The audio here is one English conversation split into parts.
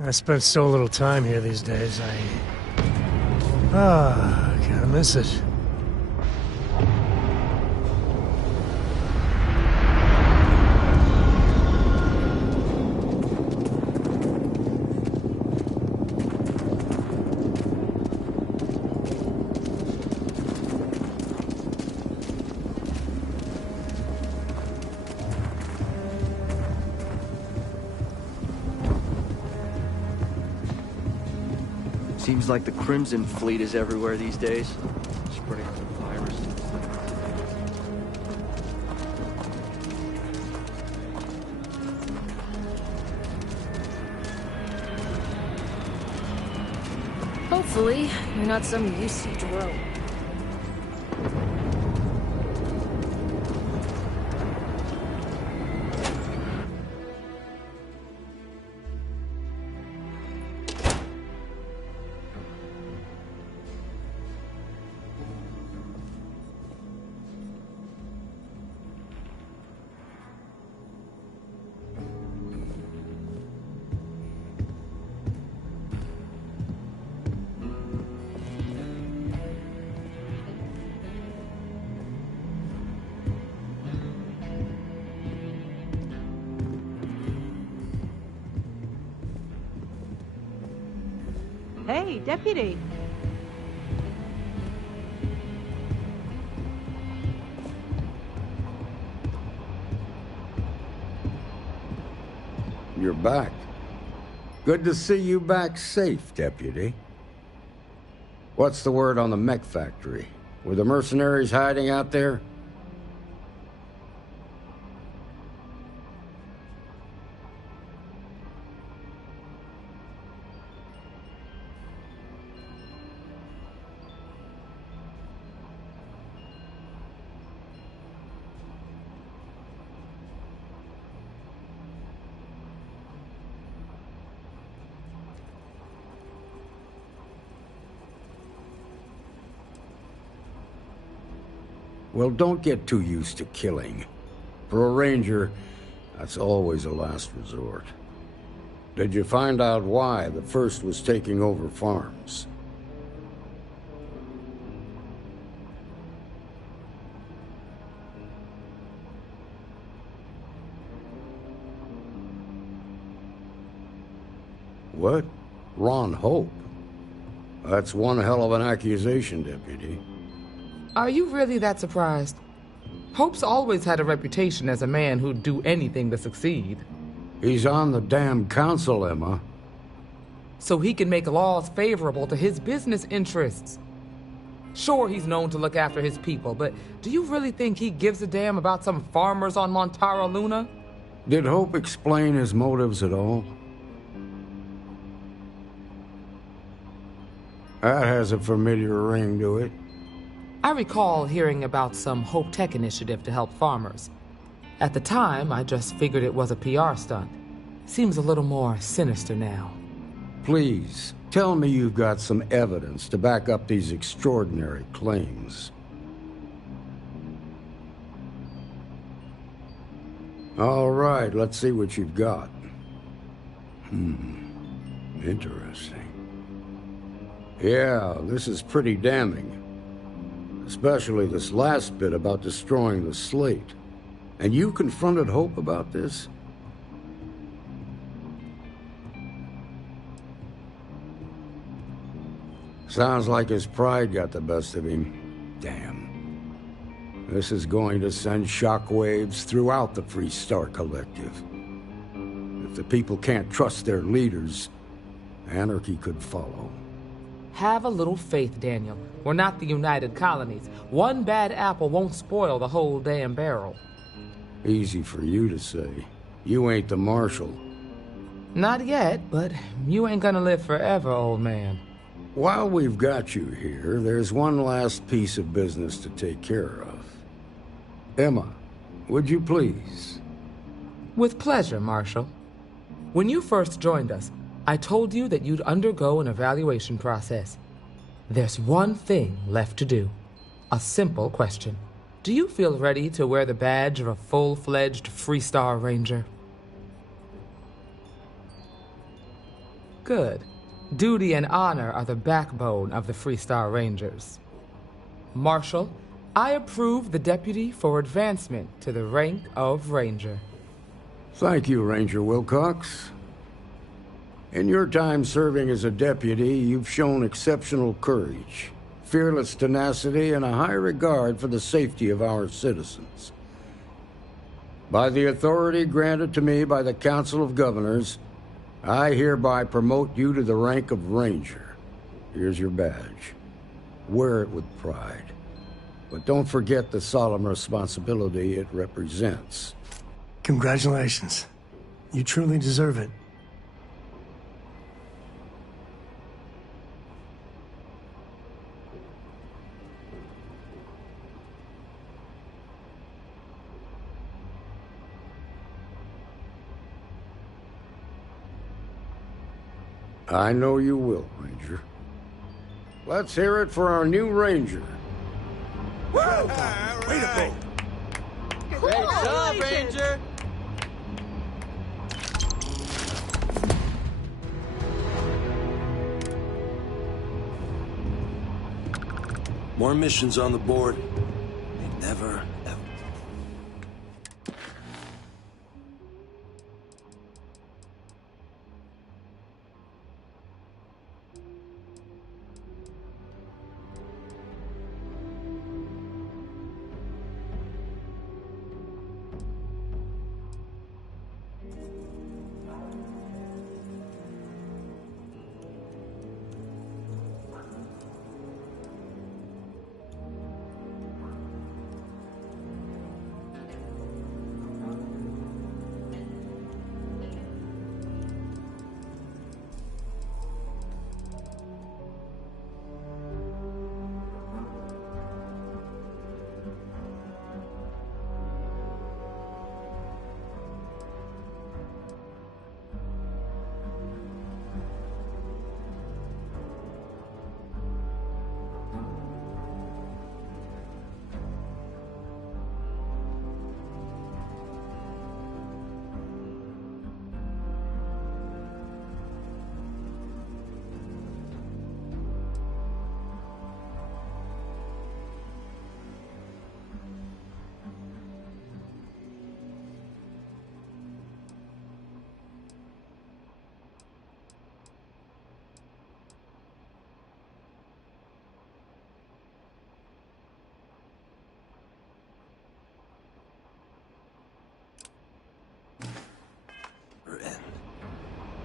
I spent so little time here these days, I kinda miss it. Seems like the Crimson Fleet is everywhere these days, spreading out the virus. Hopefully, you're not some UC drone. Hey, Deputy. You're back. Good to see you back safe, Deputy. What's the word on the mech factory? Were the mercenaries hiding out there? Well, don't get too used to killing. For a ranger, that's always a last resort. Did you find out why the First was taking over farms? What? Ron Hope? That's one hell of an accusation, Deputy. Are you really that surprised? Hope's always had a reputation as a man who'd do anything to succeed. He's on the damn council, Emma. So he can make laws favorable to his business interests. Sure, he's known to look after his people, but do you really think he gives a damn about some farmers on Montara Luna? Did Hope explain his motives at all? That has a familiar ring to it. I recall hearing about some Hope Tech initiative to help farmers. At the time, I just figured it was a PR stunt. Seems a little more sinister now. Please, tell me you've got some evidence to back up these extraordinary claims. All right, let's see what you've got. Interesting. Yeah, this is pretty damning. Especially this last bit about destroying the slate. And you confronted Hope about this? Sounds like his pride got the best of him. Damn. This is going to send shockwaves throughout the Free Star Collective. If the people can't trust their leaders, anarchy could follow. Have a little faith, Daniel. We're not the United Colonies. One bad apple won't spoil the whole damn barrel. Easy for you to say. You ain't the marshal. Not yet, but you ain't gonna live forever, old man. While we've got you here, there's one last piece of business to take care of. Emma, would you please? With pleasure, Marshal. When you first joined us, I told you that you'd undergo an evaluation process. There's one thing left to do. A simple question. Do you feel ready to wear the badge of a full-fledged Free Star Ranger? Good. Duty and honor are the backbone of the Freestar Rangers. Marshal, I approve the deputy for advancement to the rank of Ranger. Thank you, Ranger Wilcox. In your time serving as a deputy, you've shown exceptional courage, fearless tenacity, and a high regard for the safety of our citizens. By the authority granted to me by the Council of Governors, I hereby promote you to the rank of Ranger. Here's your badge. Wear it with pride. But don't forget the solemn responsibility it represents. Congratulations. You truly deserve it. I know you will, Ranger. Let's hear it for our new Ranger. Well done. Way to go. Great job, Ranger. More missions on the board. They never, ever.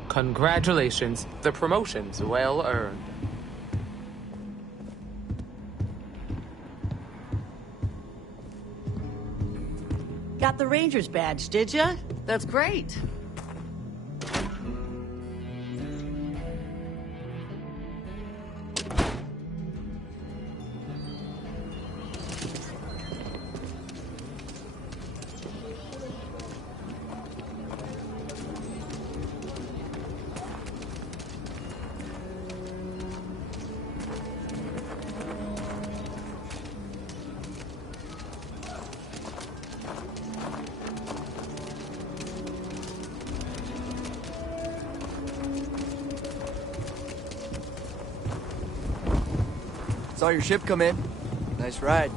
Congratulations. The promotion's well earned. Got the Ranger's badge, did ya? That's great. Saw your ship come in. Nice ride.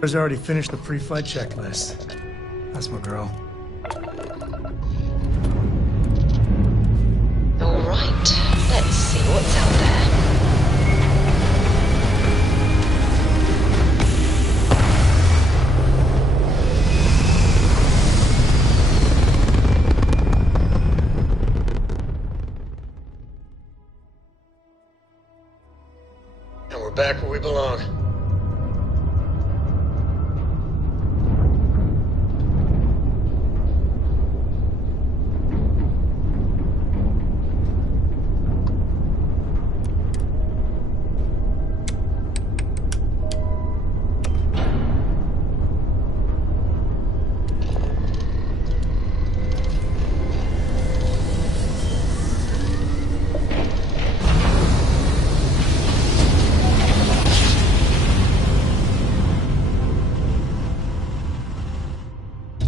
Has already finished the pre-flight checklist. That's my girl. All right, let's see what's out there. And we're back where we belong.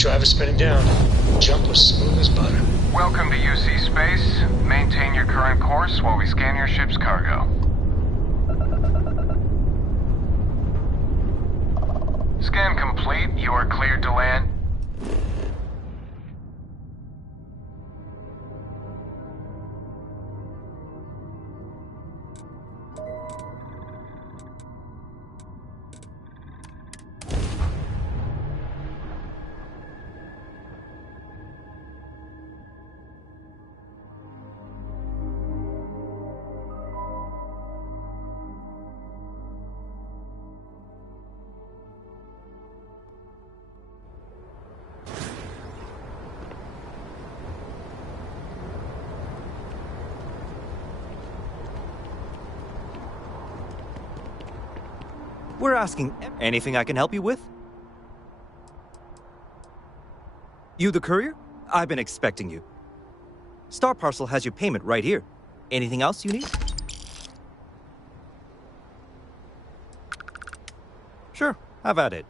Driver spinning down. Jump was smooth as butter. Welcome to UC Space. Maintain your current course while we scan your ship's cargo. Scan complete. You are cleared to land. We're asking anything I can help you with? You the courier? I've been expecting you. Star Parcel has your payment right here. Anything else you need? Sure, have at it.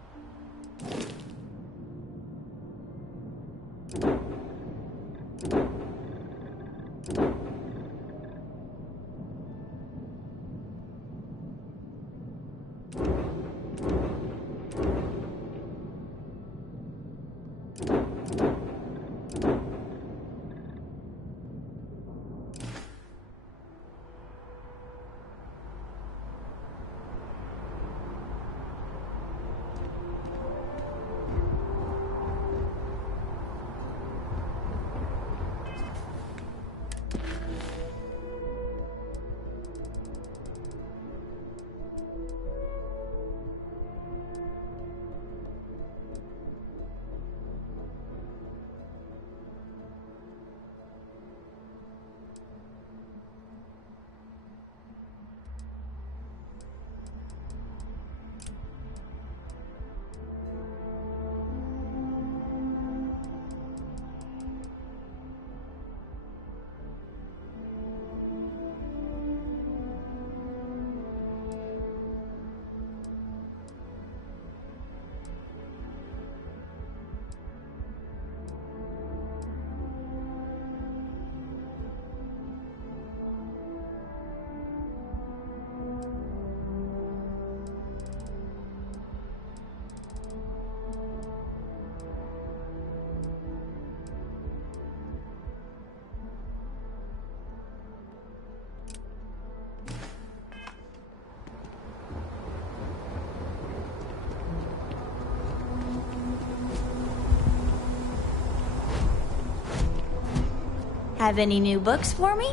Have any new books for me?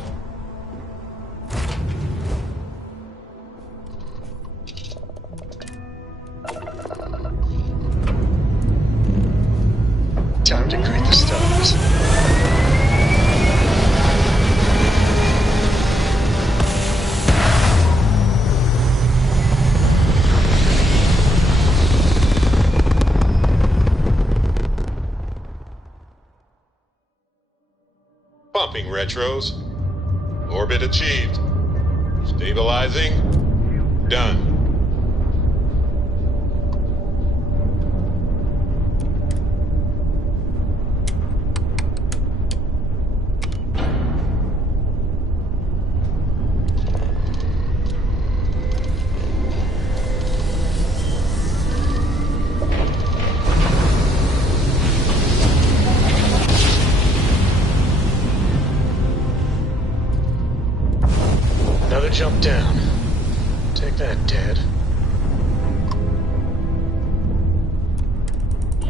Time to greet the stars. Pumping retros. Orbit achieved. Stabilizing. Done. Jump down. Take that, Dad.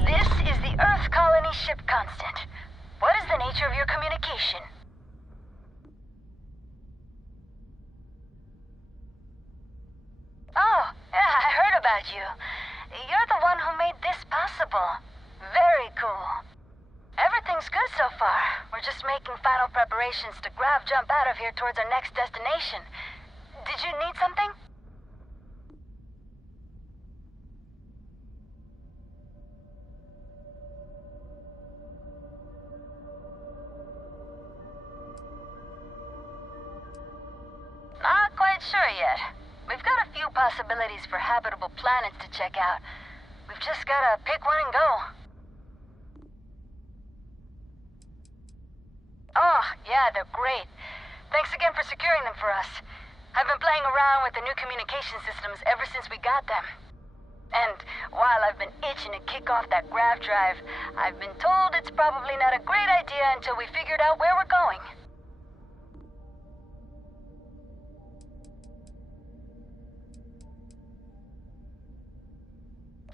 This is the Earth Colony Ship Constant. What is the nature of your communication? Oh, yeah, I heard about you. You're the one who made this possible. Very cool. Everything's good so far. We're just making final preparations to jump out of here towards our next destination. Did you need something? Not quite sure yet. We've got a few possibilities for habitable planets to check out. We've just gotta pick one and go. Yeah, they're great. Thanks again for securing them for us. I've been playing around with the new communication systems ever since we got them. And while I've been itching to kick off that grav drive, I've been told it's probably not a great idea until we figured out where we're going.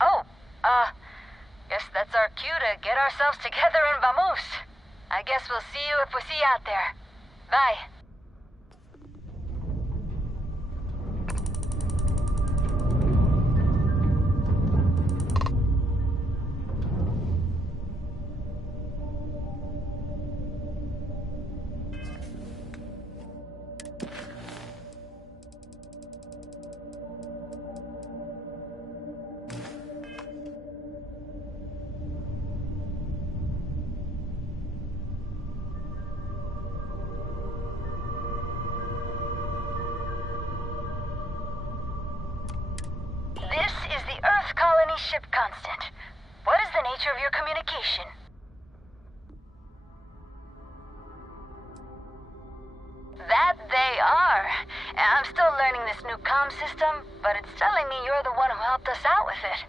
Oh, guess that's our cue to get ourselves together and vamoose. I guess we'll see you if we see you out there. Bye. Ship constant. What is the nature of your communication? That they are. I'm still learning this new comm system, but it's telling me you're the one who helped us out with it.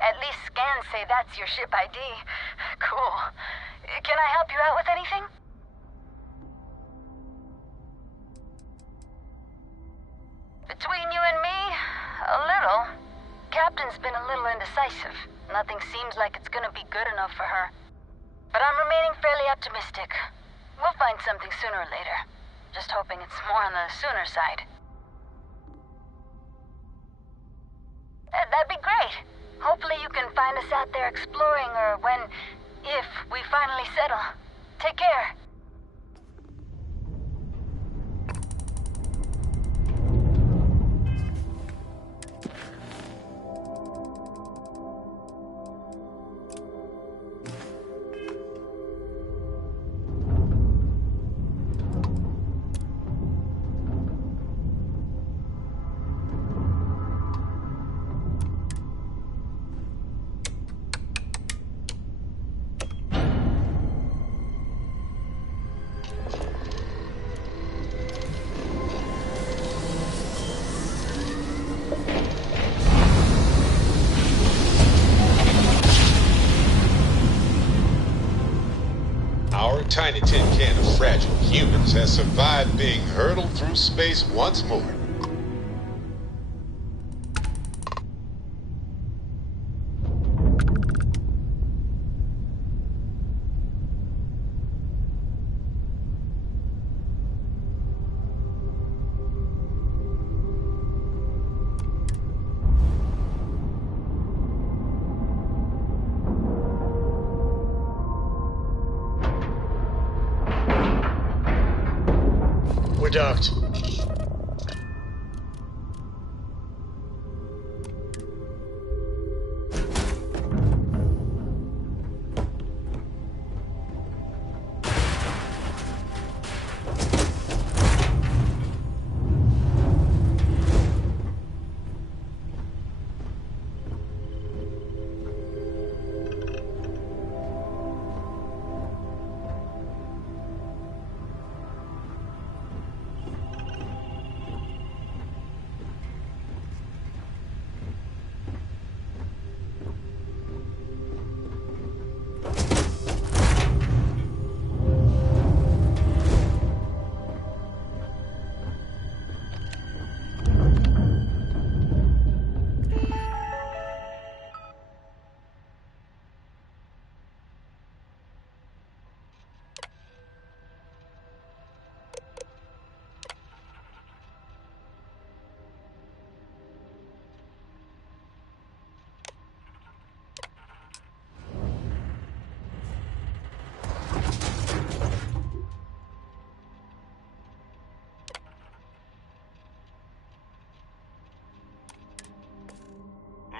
At least scans say that's your ship ID. Cool. Can I help you out with anything? Between you and me, a little. Captain's been a little indecisive. Nothing seems like it's gonna be good enough for her. But I'm remaining fairly optimistic. We'll find something sooner or later. Just hoping it's more on the sooner side. That'd be great. Hopefully you can find us out there exploring, or if we finally settle. Take care. Tiny tin can of fragile humans has survived being hurtled through space once more. Docked.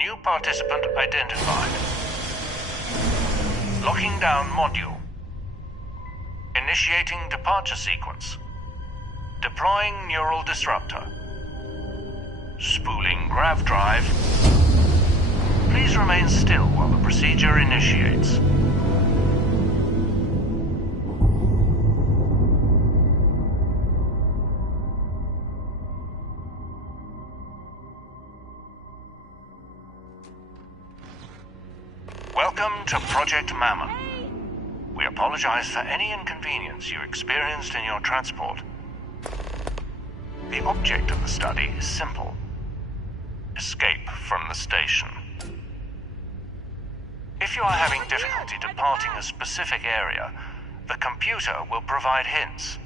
New participant identified. Locking down module. Initiating departure sequence. Deploying neural disruptor. Spooling grav drive. Please remain still while the procedure initiates. Project Mammon. We apologize for any inconvenience you experienced in your transport. The object of the study is simple. Escape from the station. If you are having difficulty departing a specific area, the computer will provide hints.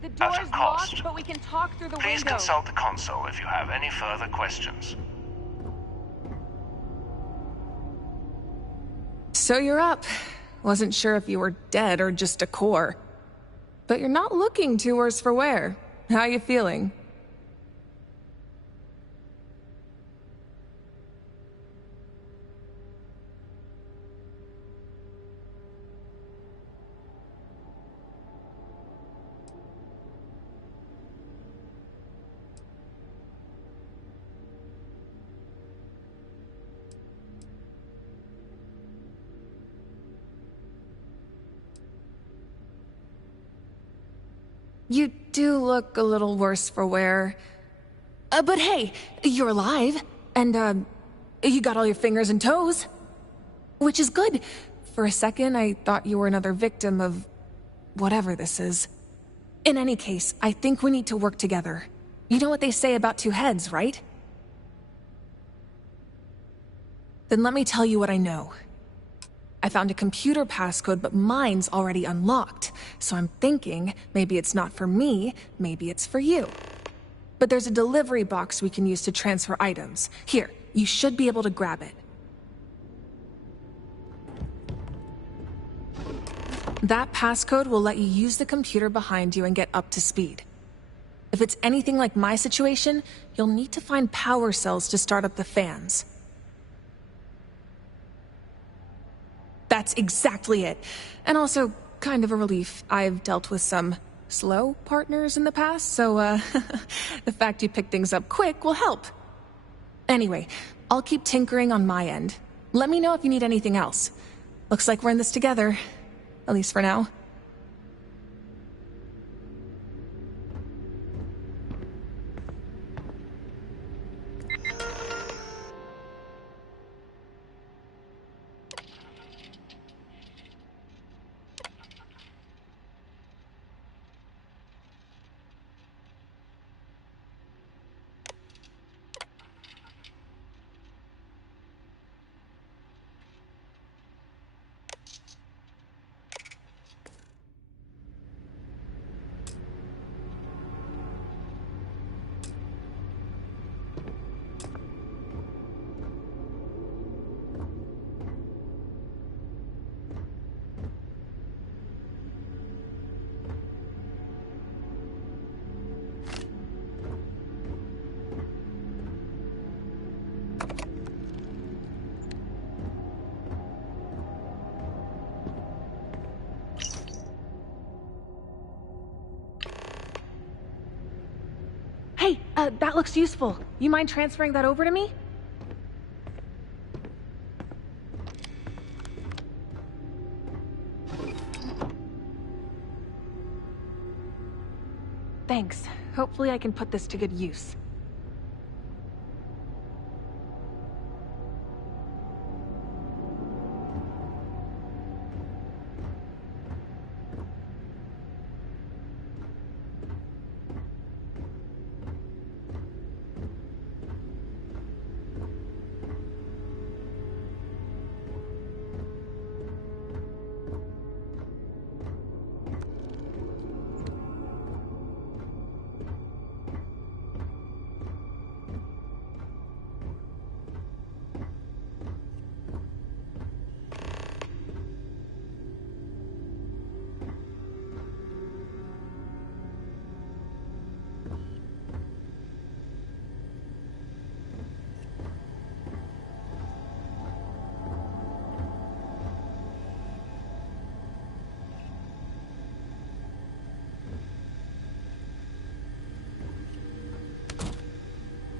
The door's at a cost. locked, but we can talk through the Please window. consult the console if you have any further questions. So you're up. Wasn't sure if you were dead or just a core. But you're not looking too worse for wear. How you feeling? You do look a little worse for wear. But hey, you're alive. And, you got all your fingers and toes. Which is good. For a second, I thought you were another victim of whatever this is. In any case, I think we need to work together. You know what they say about two heads, right? Then let me tell you what I know. I found a computer passcode, but mine's already unlocked. So I'm thinking, maybe it's not for me, maybe it's for you. But there's a delivery box we can use to transfer items. Here, you should be able to grab it. That passcode will let you use the computer behind you and get up to speed. If it's anything like my situation, you'll need to find power cells to start up the fans. That's exactly it. And also, kind of a relief. I've dealt with some slow partners in the past, so, the fact you pick things up quick will help. Anyway, I'll keep tinkering on my end. Let me know if you need anything else. Looks like we're in this together. At least for now. Hey, that looks useful. You mind transferring that over to me? Thanks. Hopefully I can put this to good use.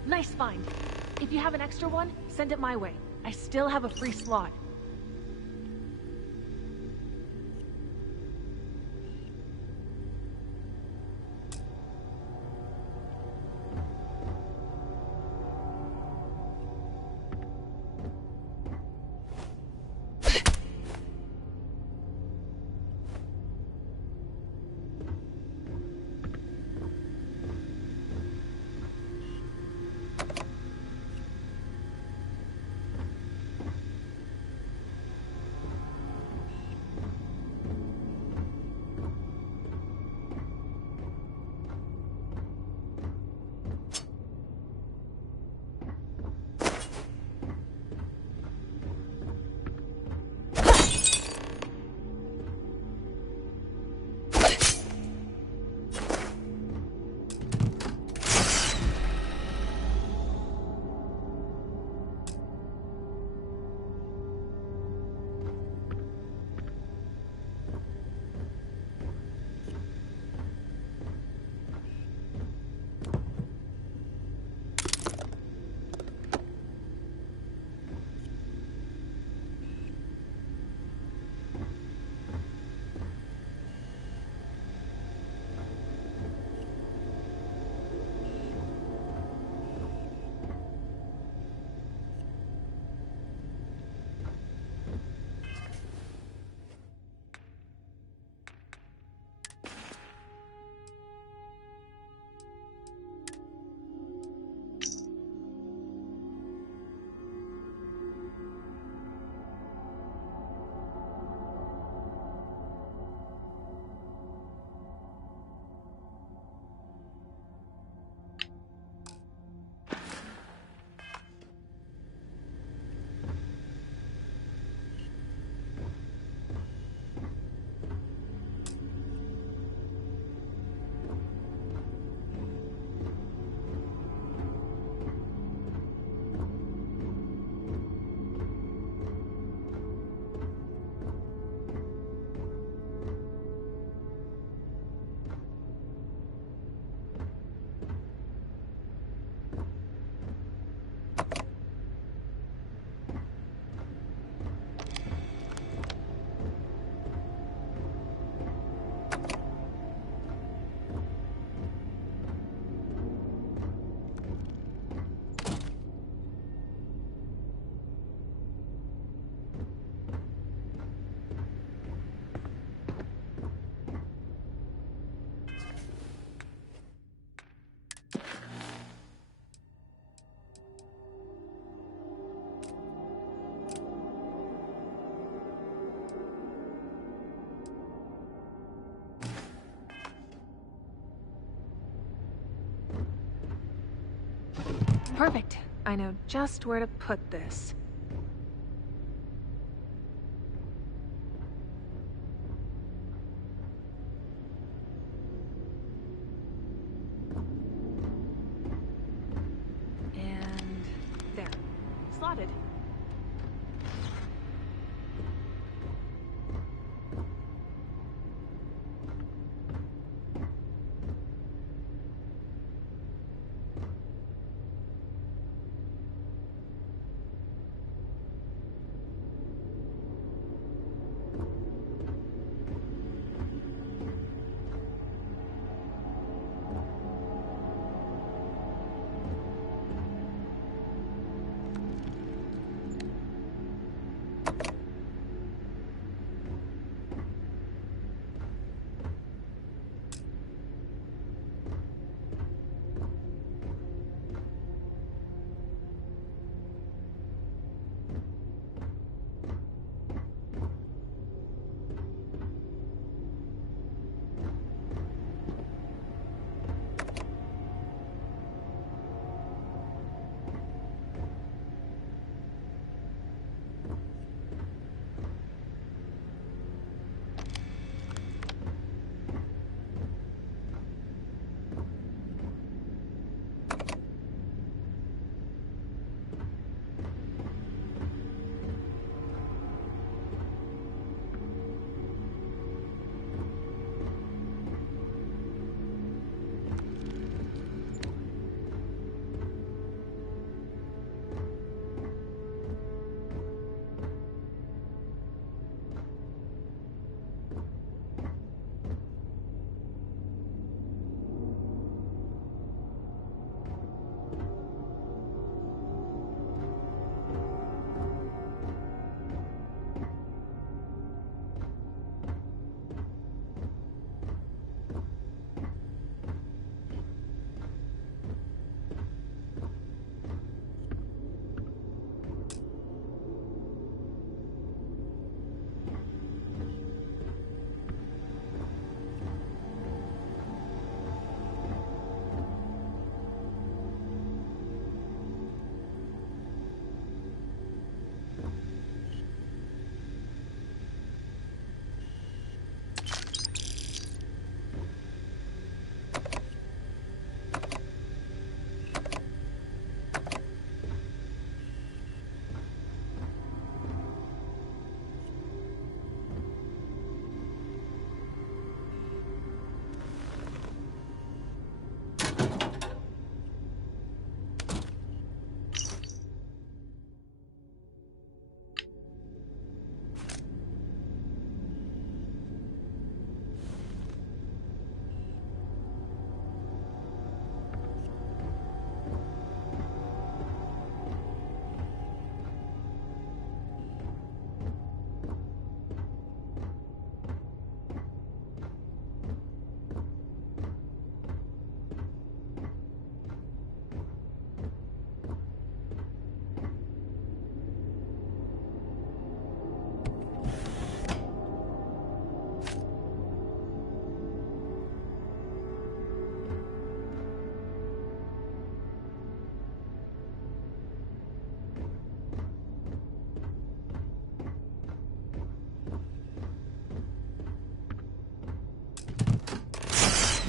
Nice find. If you have an extra one, send it my way. I still have a free slot. Perfect. I know just where to put this. And there. Slotted.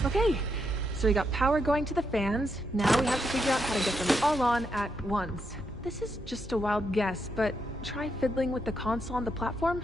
Okay, so we got power going to the fans. Now we have to figure out how to get them all on at once. This is just a wild guess, but try fiddling with the console on the platform?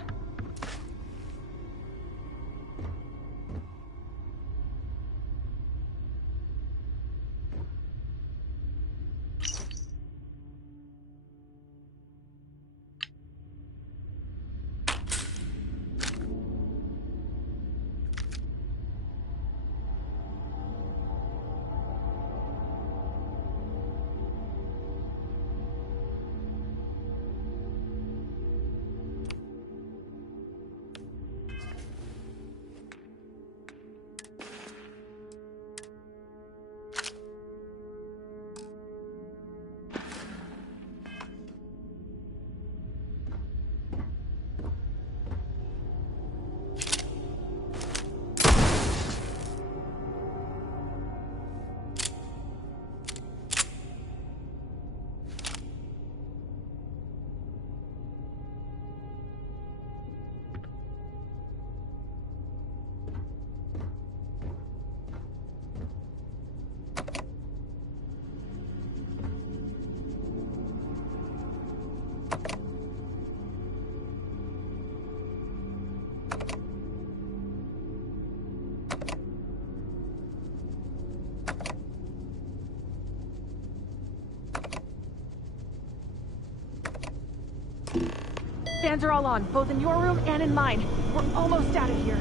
Scans are all on, both in your room and in mine. We're almost out of here.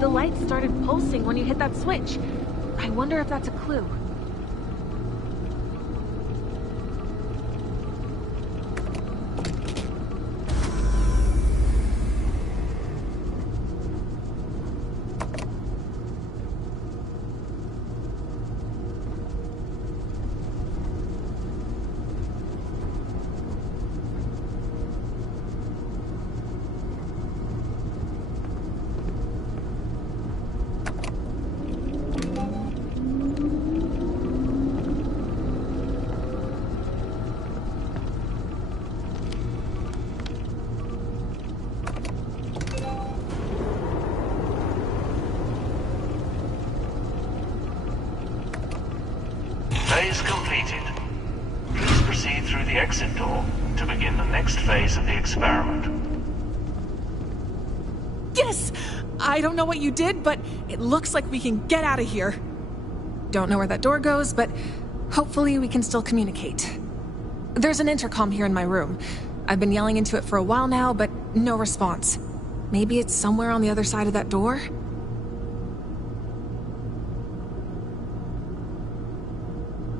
The light started pulsing when you hit that switch. I wonder if that's a clue. Phase completed. Please proceed through the exit door to begin the next phase of the experiment. Yes! I don't know what you did, but it looks like we can get out of here. Don't know where that door goes, but hopefully we can still communicate. There's an intercom here in my room. I've been yelling into it for a while now, but no response. Maybe it's somewhere on the other side of that door?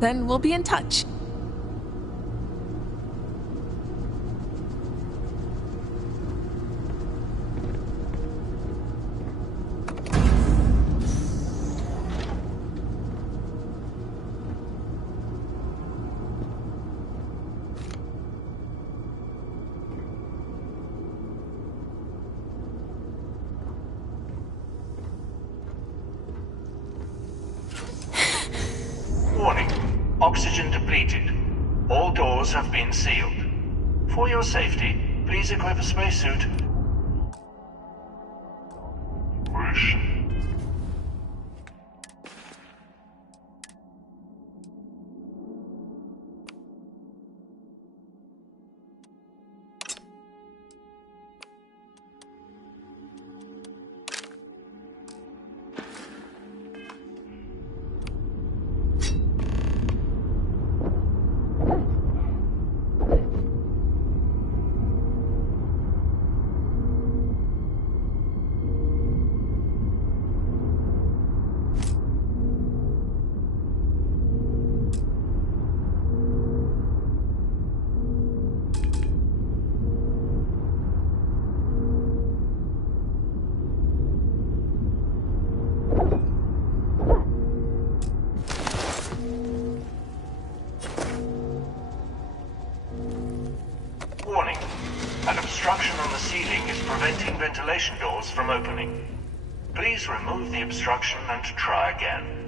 Then we'll be in touch. Warning. Oxygen depleted. All doors have been sealed. For your safety, please equip a spacesuit. Warning. An obstruction on the ceiling is preventing ventilation doors from opening. Please remove the obstruction and try again.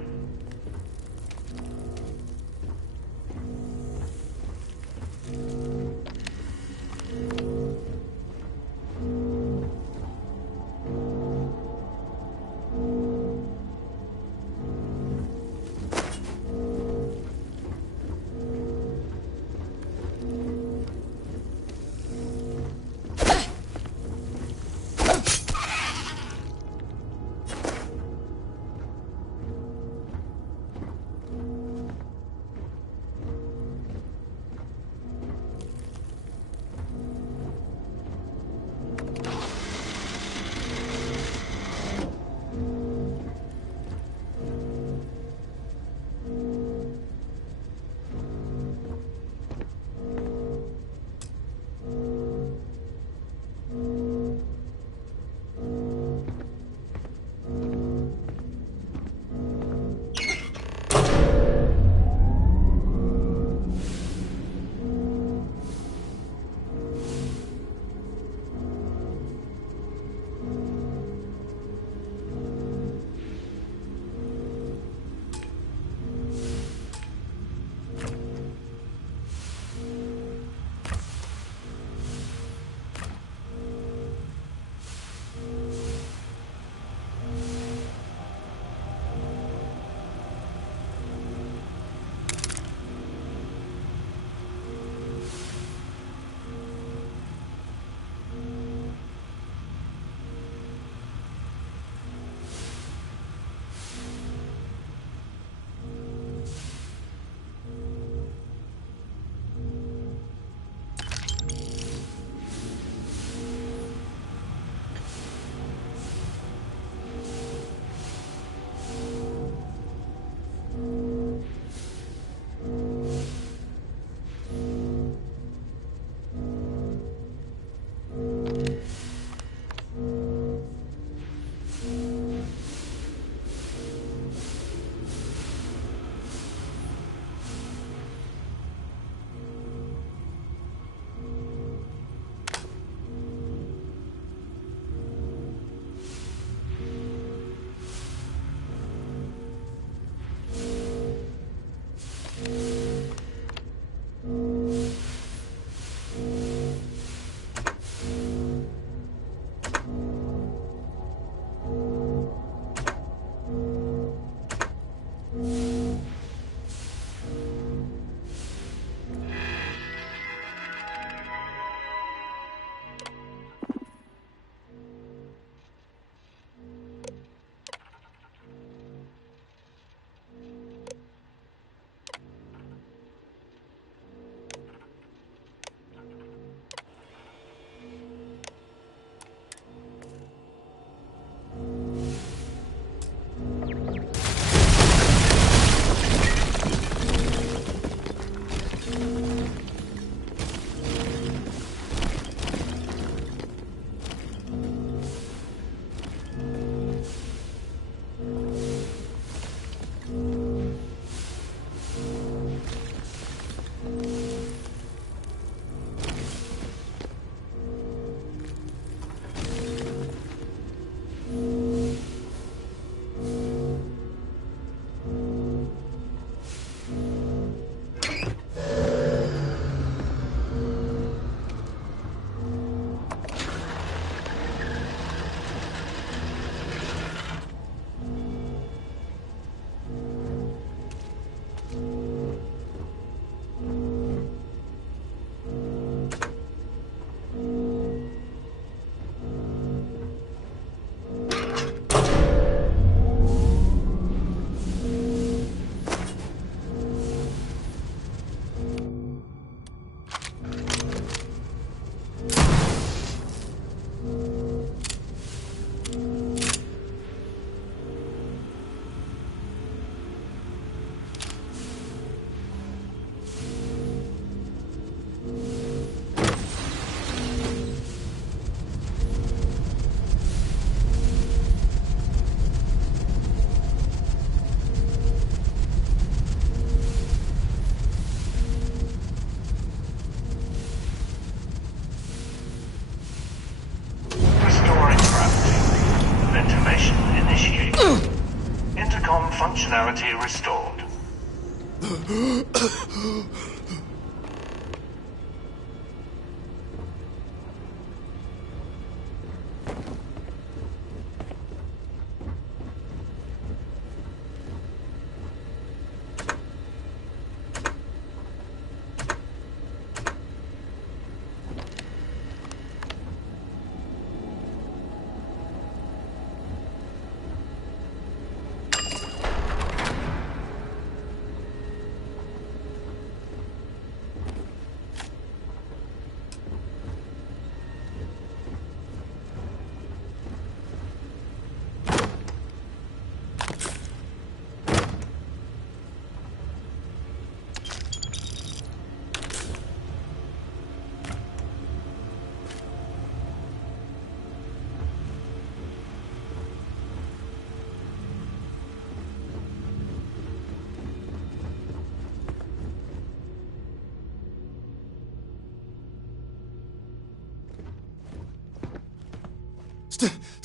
Singularity restored.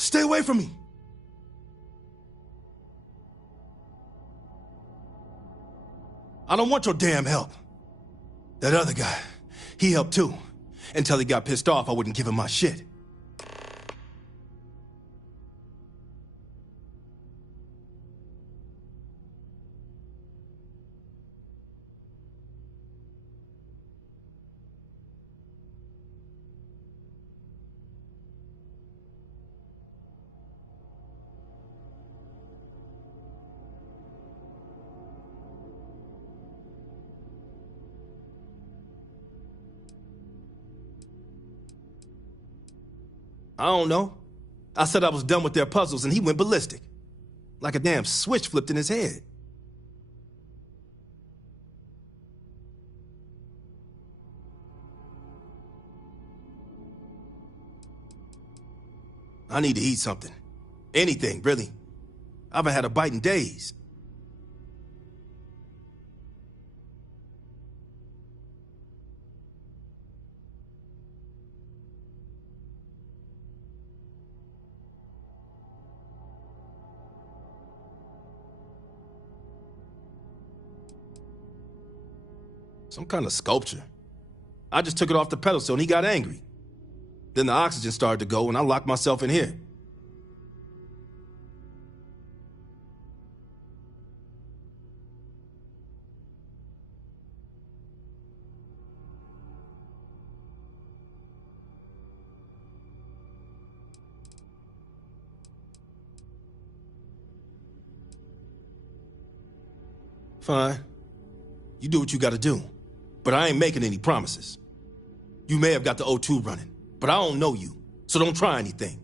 Stay away from me! I don't want your damn help. That other guy, he helped too. Until he got pissed off, I wouldn't give him my shit. I don't know. I said I was done with their puzzles and he went ballistic. Like a damn switch flipped in his head. I need to eat something. Anything, really. I haven't had a bite in days. Some kind of sculpture. I just took it off the pedestal and he got angry. Then the oxygen started to go and I locked myself in here. Fine. You do what you gotta do. But I ain't making any promises. You may have got the O2 running, but I don't know you, so don't try anything.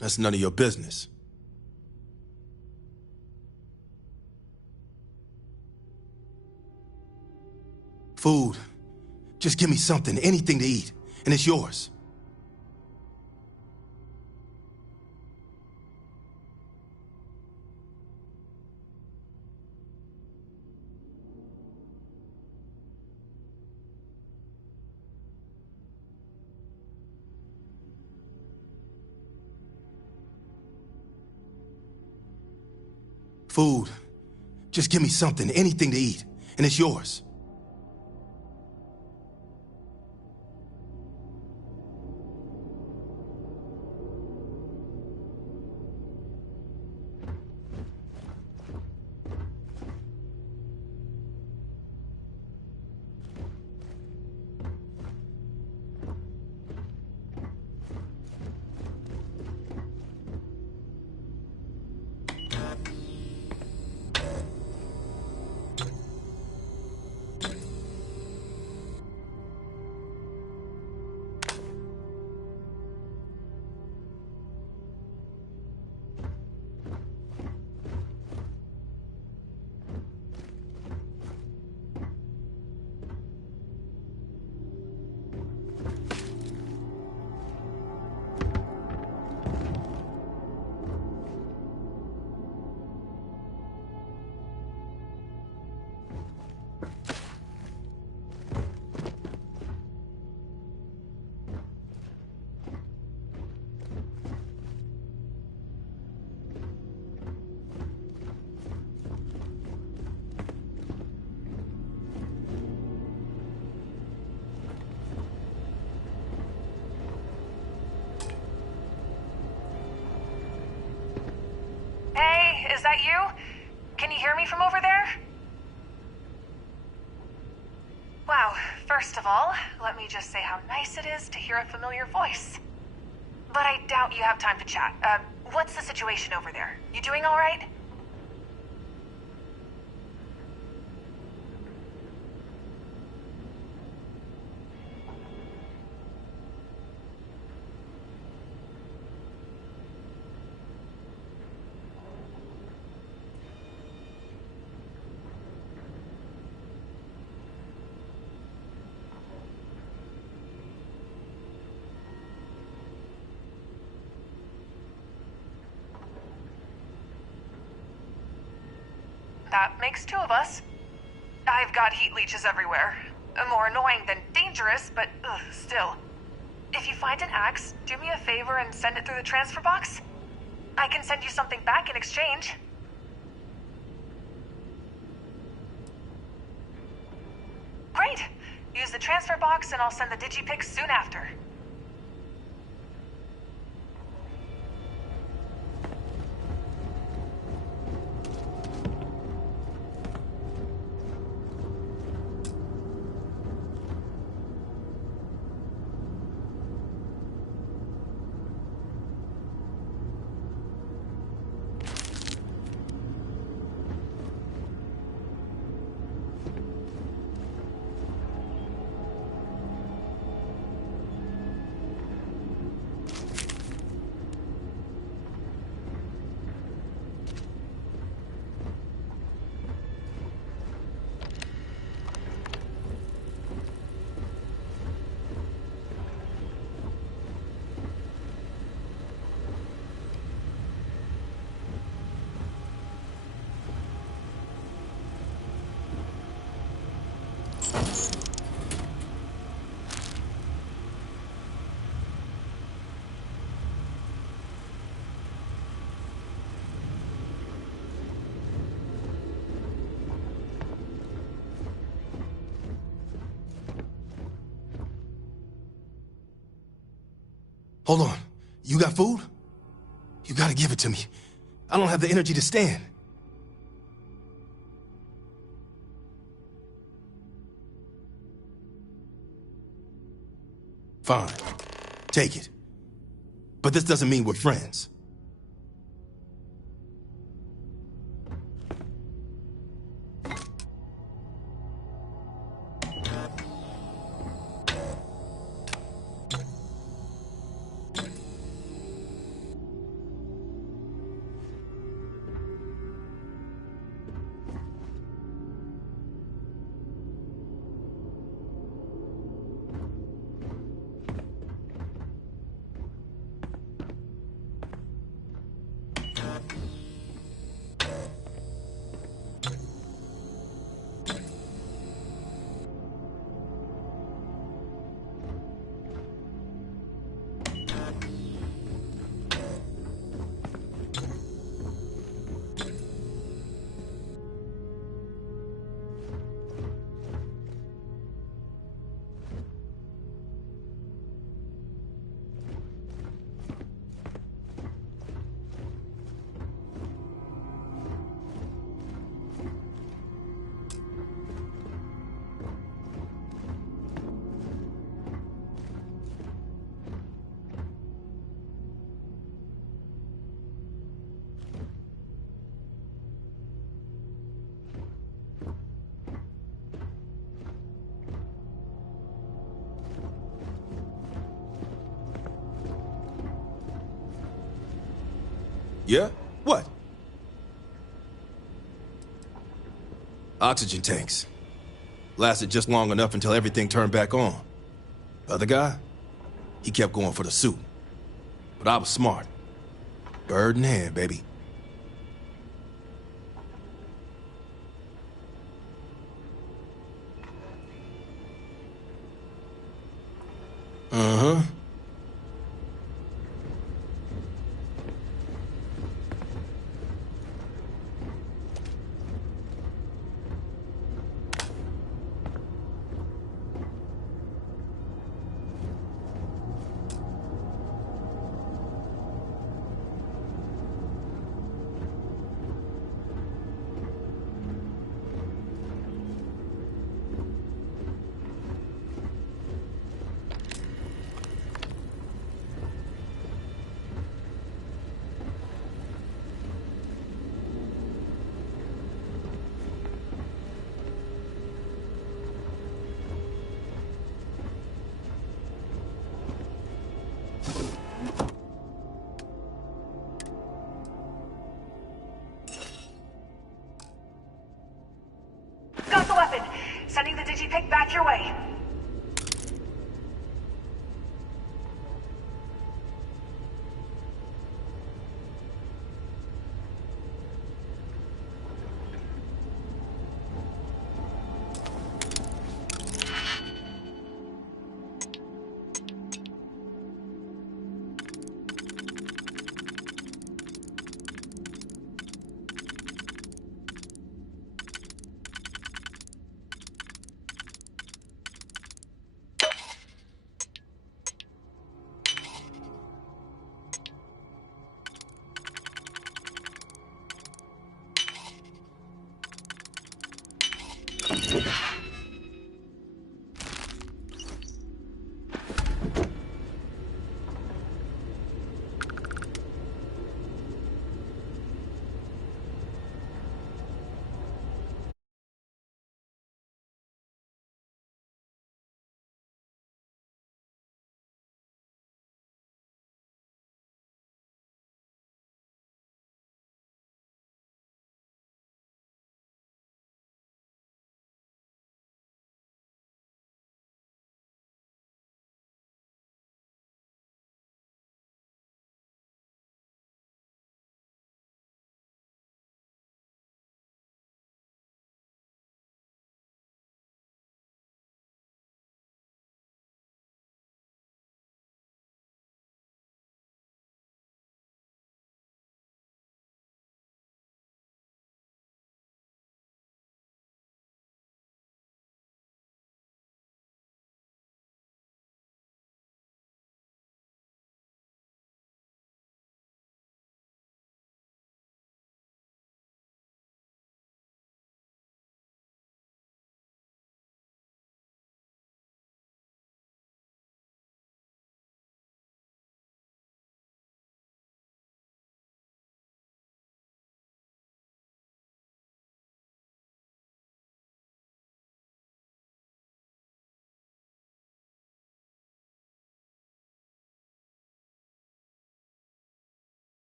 That's none of your business. Food. Just give me something, anything to eat, and it's yours. Food. Just give me something, anything to eat, and it's yours. Hey, is that you? Can you hear me from over there? Wow, first of all, let me just say how nice it is to hear a familiar voice. But I doubt you have time to chat. What's the situation over there? You doing all right? That makes two of us. I've got heat leeches everywhere. More annoying than dangerous, but still. If you find an axe, do me a favor and send it through the transfer box. I can send you something back in exchange. Great! Use the transfer box and I'll send the digipics soon after. Hold on. You got food? You gotta give it to me. I don't have the energy to stand. Fine. Take it. But this doesn't mean we're friends. Yeah? What? Oxygen tanks. Lasted just long enough until everything turned back on. Other guy? He kept going for the suit. But I was smart. Bird in hand, baby. Uh-huh. Got the weapon. Sending the digipick back your way.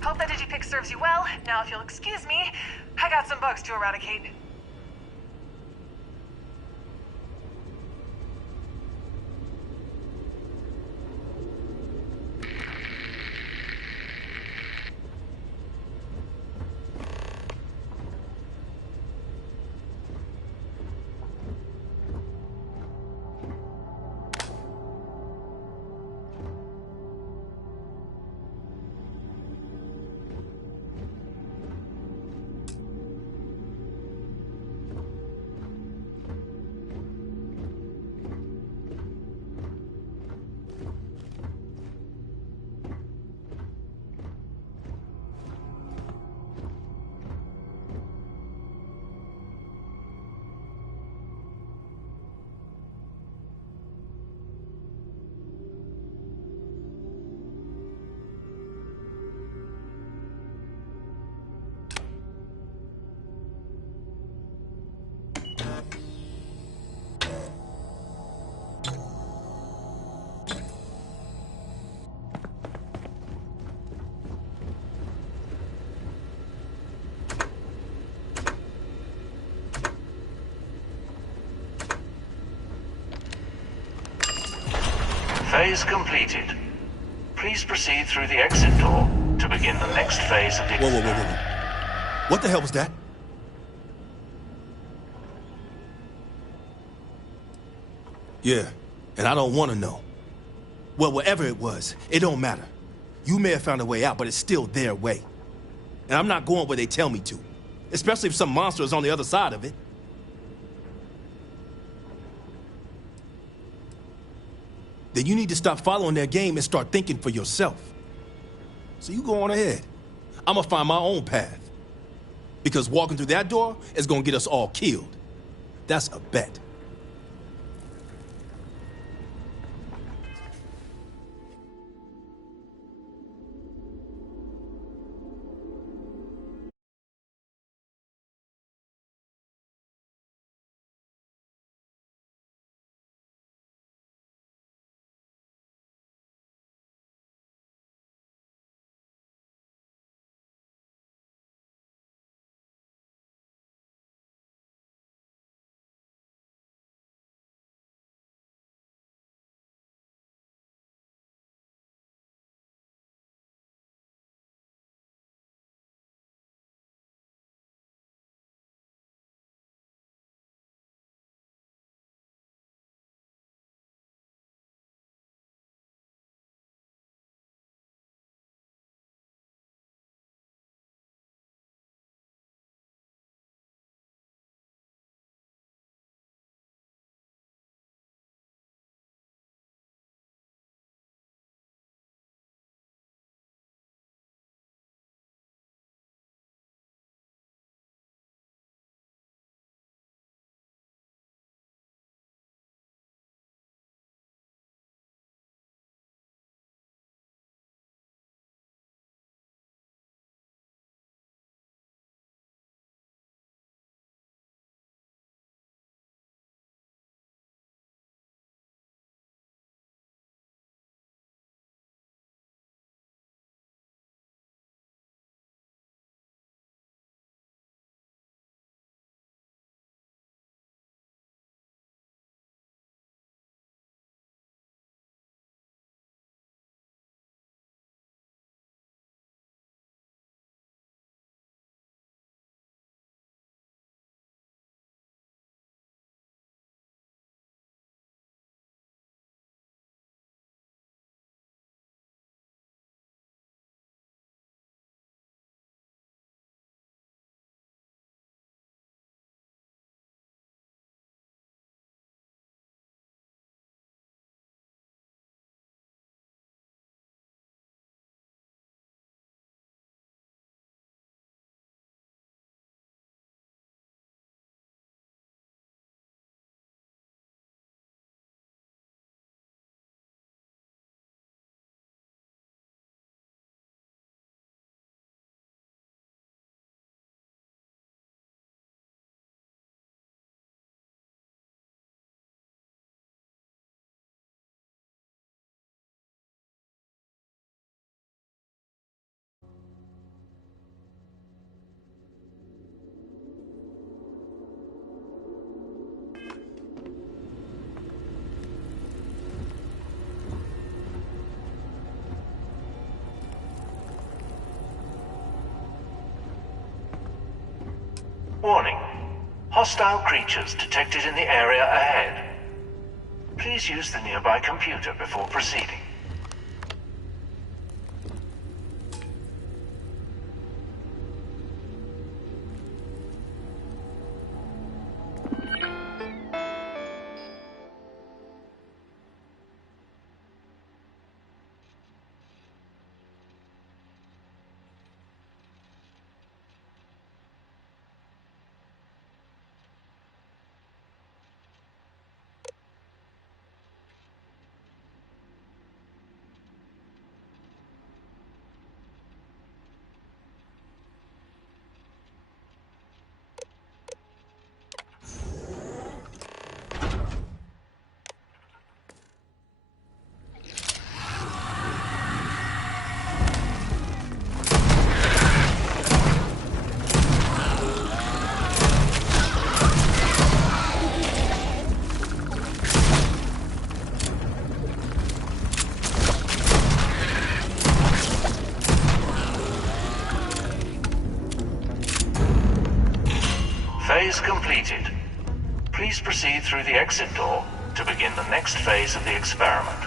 Hope that digipick serves you well. Now, if you'll excuse me, I got some bugs to eradicate. Phase completed. Please proceed through the exit door to begin the next phase of the... Whoa. What the hell was that? Yeah, and I don't want to know. Well, whatever it was, it don't matter. You may have found a way out, but it's still their way. And I'm not going where they tell me to. Especially if some monster is on the other side of it. Then you need to stop following their game and start thinking for yourself. So you go on ahead. I'm gonna find my own path. Because walking through that door is gonna get us all killed. That's a bet. Warning. Hostile creatures detected in the area ahead. Please use the nearby computer before proceeding. Phase completed. Please proceed through the exit door to begin the next phase of the experiment.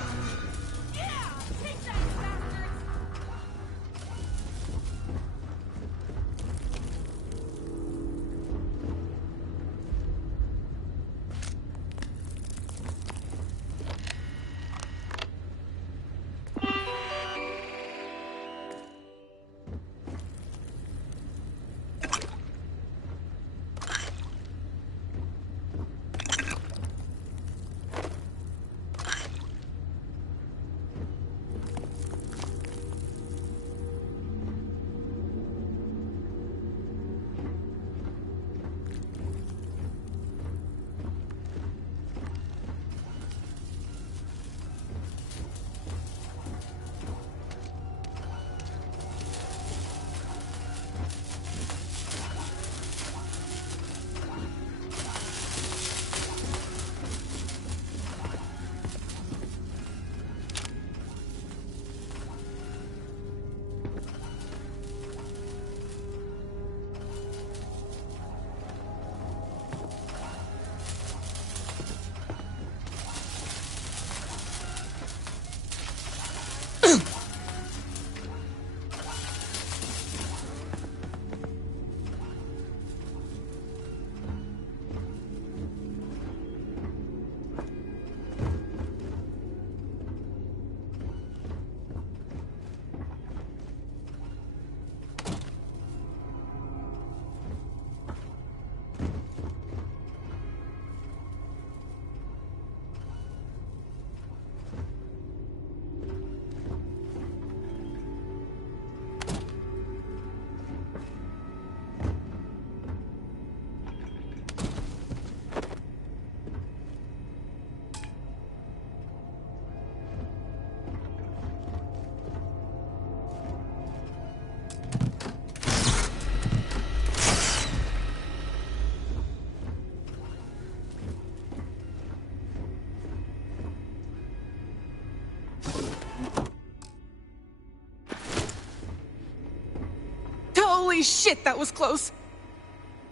Holy shit, that was close!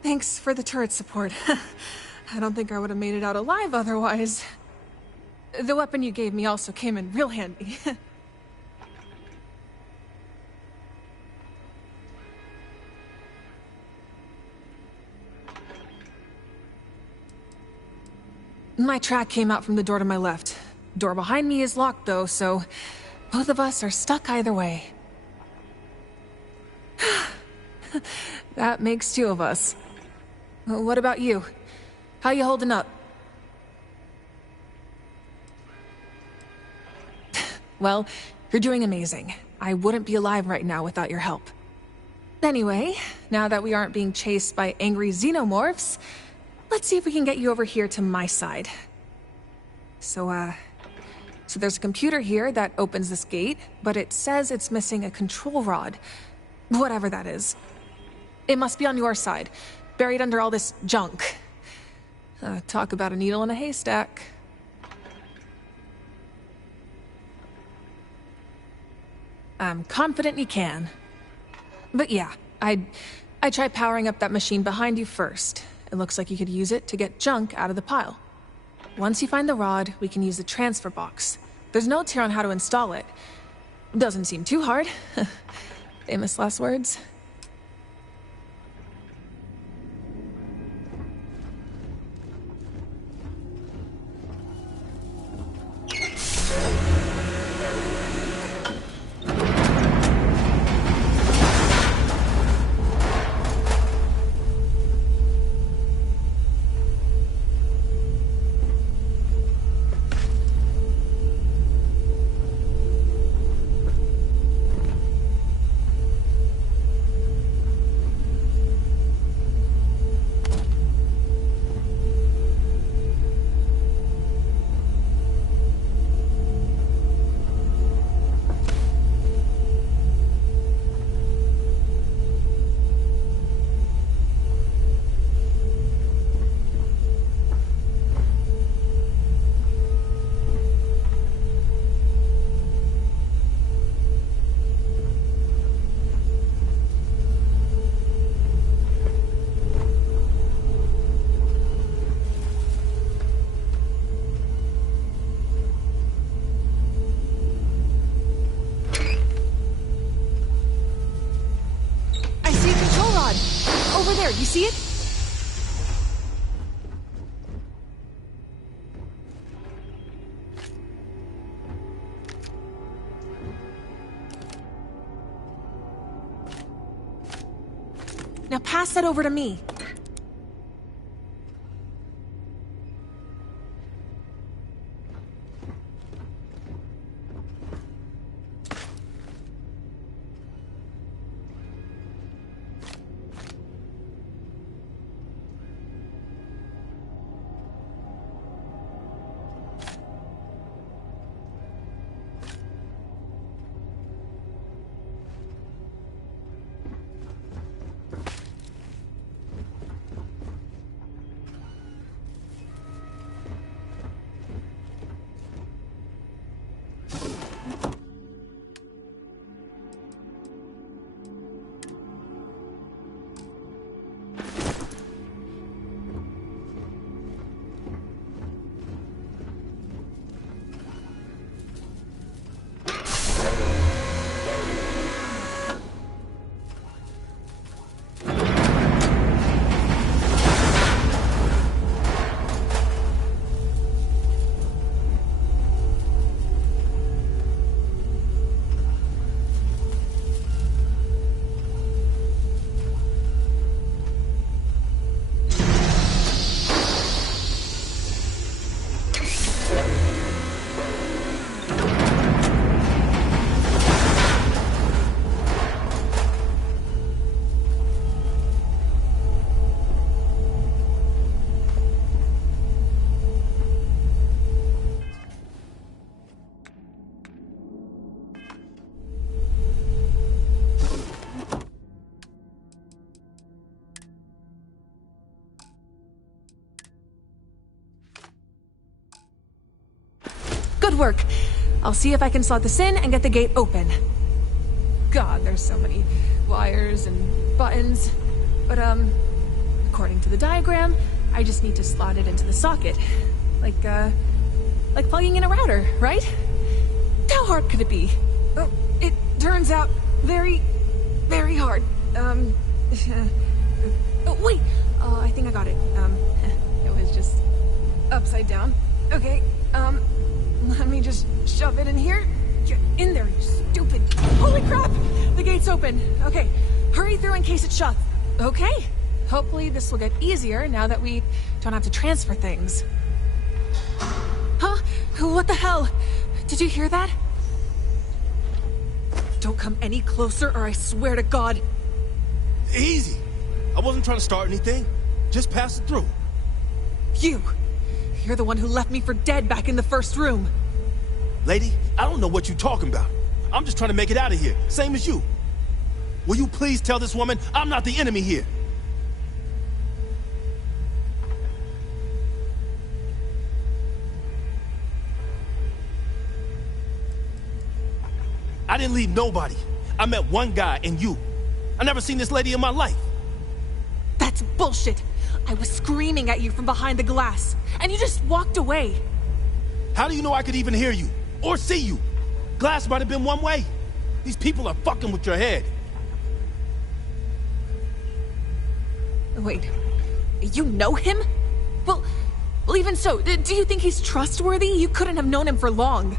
Thanks for the turret support. I don't think I would have made it out alive otherwise. The weapon you gave me also came in real handy. My track came out from the door to my left. Door behind me is locked though, so both of us are stuck either way. That makes two of us. What about you? How you holding up? Well, you're doing amazing. I wouldn't be alive right now without your help. Anyway, now that we aren't being chased by angry xenomorphs, let's see if we can get you over here to my side. So there's a computer here that opens this gate, but it says it's missing a control rod. Whatever that is. It must be on your side, buried under all this junk. Talk about a needle in a haystack. I'm confident you can. But yeah, I'd I tried powering up that machine behind you first. It looks like you could use it to get junk out of the pile. Once you find the rod, we can use the transfer box. There's notes here on how to install it. Doesn't seem too hard. Famous last words. You see it? Now pass that over to me. Good work. I'll see if I can slot this in and get the gate open. God, there's so many wires and buttons. But, according to the diagram, I just need to slot it into the socket. Like plugging in a router, right? How hard could it be? Oh, it turns out very, very hard. Oh, wait! I think I got it. It was just upside down. Okay, let me just shove it in here. Get in there, you stupid... Holy crap! The gate's open. Okay, hurry through in case it shuts. Okay, hopefully this will get easier now that we don't have to transfer things. Huh? What the hell? Did you hear that? Don't come any closer or I swear to God. Easy. I wasn't trying to start anything. Just pass it through. You're the one who left me for dead back in the first room. Lady, I don't know what you're talking about. I'm just trying to make it out of here, same as you. Will you please tell this woman I'm not the enemy here? I didn't leave nobody. I met one guy and you. I never seen this lady in my life. That's bullshit. I was screaming at you from behind the glass, and you just walked away. How do you know I could even hear you? Or see you? Glass might have been one way. These people are fucking with your head. Wait, you know him? Well, even so, do you think he's trustworthy? You couldn't have known him for long.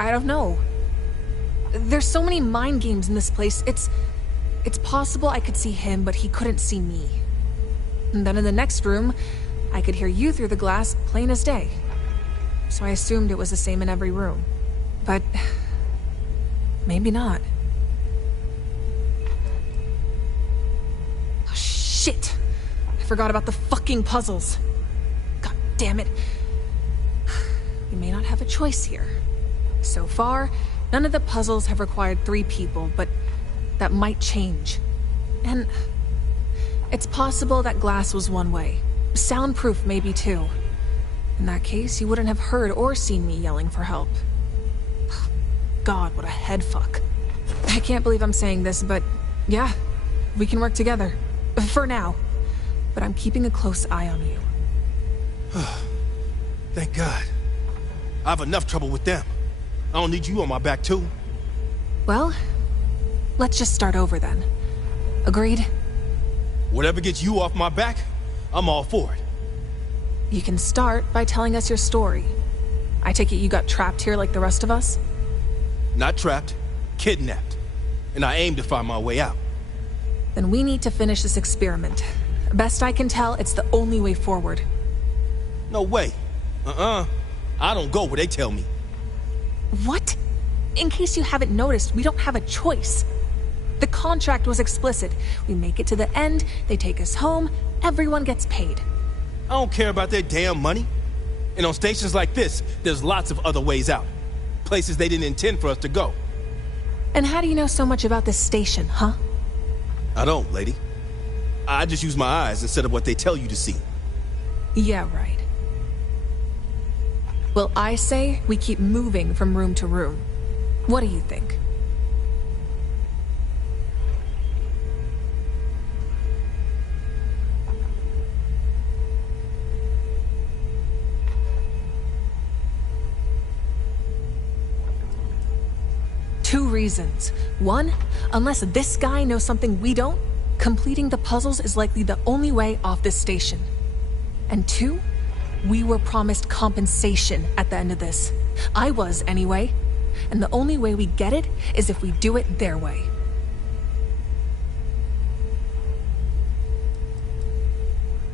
I don't know. There's so many mind games in this place. It's possible I could see him, but he couldn't see me. And then in the next room, I could hear you through the glass, plain as day. So I assumed it was the same in every room. But maybe not. Oh, shit! I forgot about the fucking puzzles. God damn it. We may not have a choice here. So far, none of the puzzles have required 3 people, but that might change. And it's possible that glass was one way. Soundproof maybe too. In that case, you wouldn't have heard or seen me yelling for help. God, what a head fuck. I can't believe I'm saying this, but yeah, we can work together. For now. But I'm keeping a close eye on you. Thank God. I have enough trouble with them. I don't need you on my back, too. Well, let's just start over then. Agreed? Whatever gets you off my back, I'm all for it. You can start by telling us your story. I take it you got trapped here like the rest of us? Not trapped, kidnapped. And I aim to find my way out. Then we need to finish this experiment. Best I can tell, it's the only way forward. No way. I don't go where they tell me. What? In case you haven't noticed, we don't have a choice. The contract was explicit. We make it to the end, they take us home, everyone gets paid. I don't care about their damn money. And on stations like this, there's lots of other ways out. Places they didn't intend for us to go. And how do you know so much about this station, huh? I don't, lady. I just use my eyes instead of what they tell you to see. Yeah, right. Well, I say we keep moving from room to room. What do you think? Two reasons. One, unless this guy knows something we don't, completing the puzzles is likely the only way off this station. And two, we were promised compensation at the end of this. I was, anyway. And the only way we get it is if we do it their way.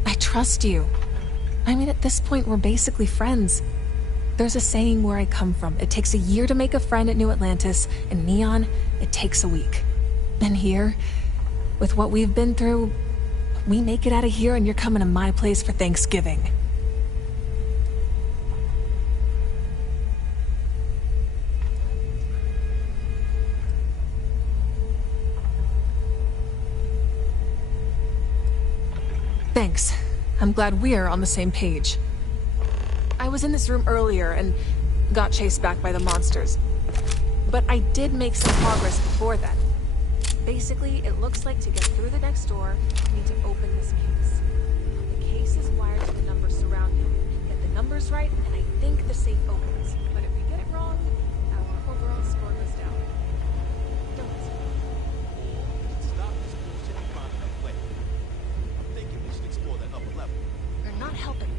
I trust you. I mean, at this point, we're basically friends. There's a saying where I come from. It takes a year to make a friend at New Atlantis. In Neon, it takes a week. And here, with what we've been through, we make it out of here and you're coming to my place for Thanksgiving. Thanks. I'm glad we're on the same page. I was in this room earlier and got chased back by the monsters. But I did make some progress before then. Basically, it looks like to get through the next door, we need to open this case. The case is wired to the numbers surrounding it. Get the numbers right, and I think the safe opens. But if we get it wrong, our overall score goes down. Don't. Stop this bullshit and find another way. I'm thinking we should explore that upper level. You're not helping me.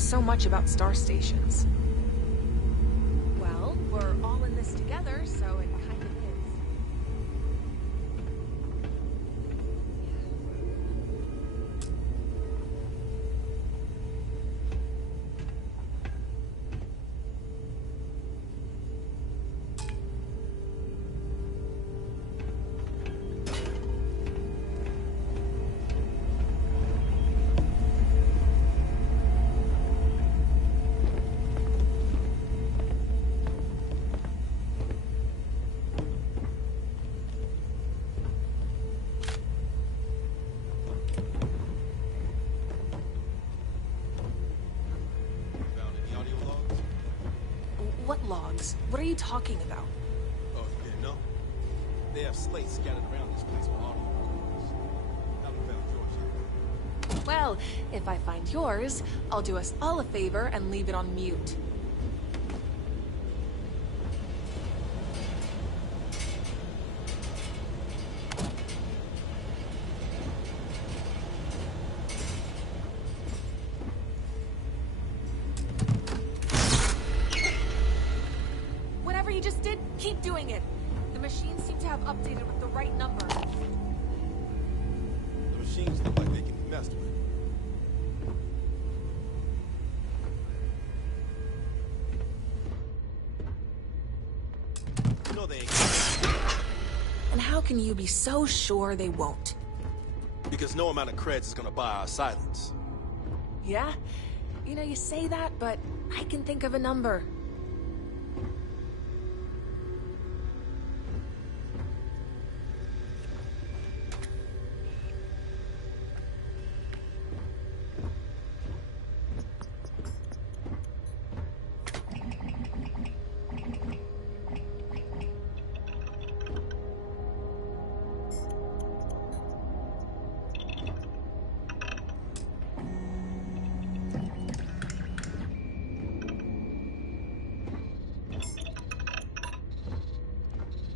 us so much about star stations. Well, we're all in this together, so it kind of is. What logs? What are you talking about? Oh, you didn't know? They have slates scattered around this place with audio recordings. Haven't found yours yet. Well, if I find yours, I'll do us all a favor and leave it on mute. Whatever you just did, keep doing it. The machines seem to have updated with the right number. The machines look like they can be messed with. You know they ain't. And how can you be so sure they won't? Because no amount of creds is gonna buy our silence. Yeah? You know, you say that, but I can think of a number.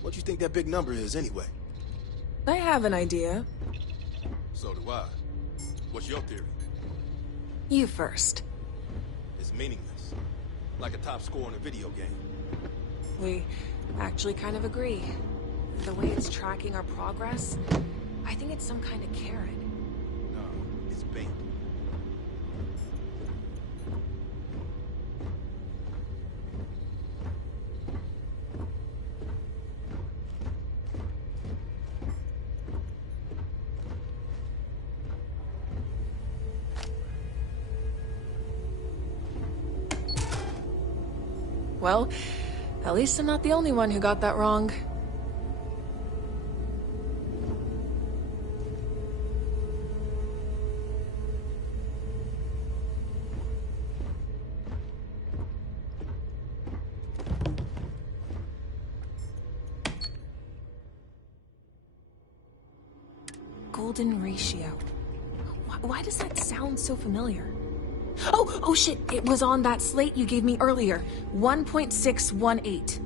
What do you think that big number is, anyway? I have an idea. So do I. What's your theory? You first. It's meaningless. Like a top score in a video game. We actually kind of agree. The way it's tracking our progress, I think it's some kind of carrot. No, it's bait. Well, at least I'm not the only one who got that wrong. Golden ratio. Why does that sound so familiar? Oh shit, it was on that slate you gave me earlier. 1.618.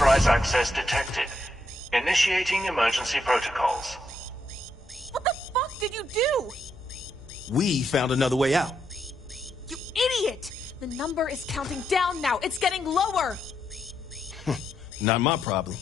Unauthorized access detected. Initiating emergency protocols. What the fuck did you do? We found another way out. You idiot! The number is counting down now. It's getting lower. Not my problem.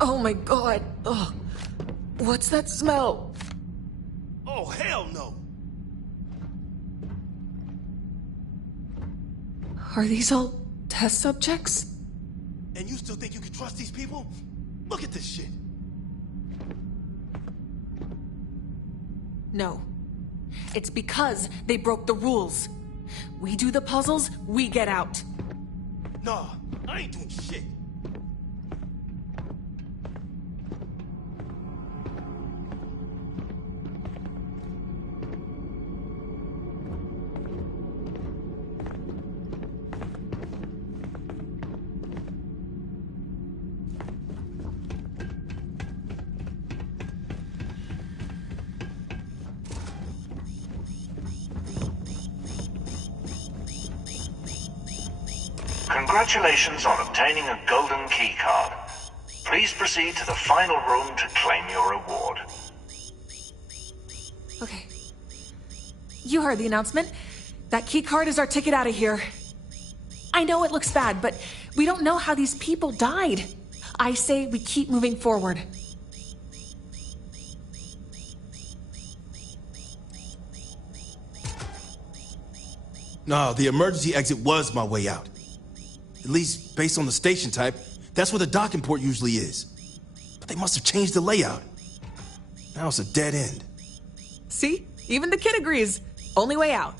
Oh my god. Ugh. What's that smell? Oh, hell no! Are these all test subjects? And you still think you can trust these people? Look at this shit. No. It's because they broke the rules. We do the puzzles, we get out. Nah, I ain't doing shit. Congratulations on obtaining a golden keycard. Please proceed to the final room to claim your reward. Okay. You heard the announcement. That keycard is our ticket out of here. I know it looks bad, but we don't know how these people died. I say we keep moving forward. Nah, the emergency exit was my way out. At least, based on the station type, that's where the docking port usually is. But they must have changed the layout. Now it's a dead end. See? Even the kid agrees. Only way out.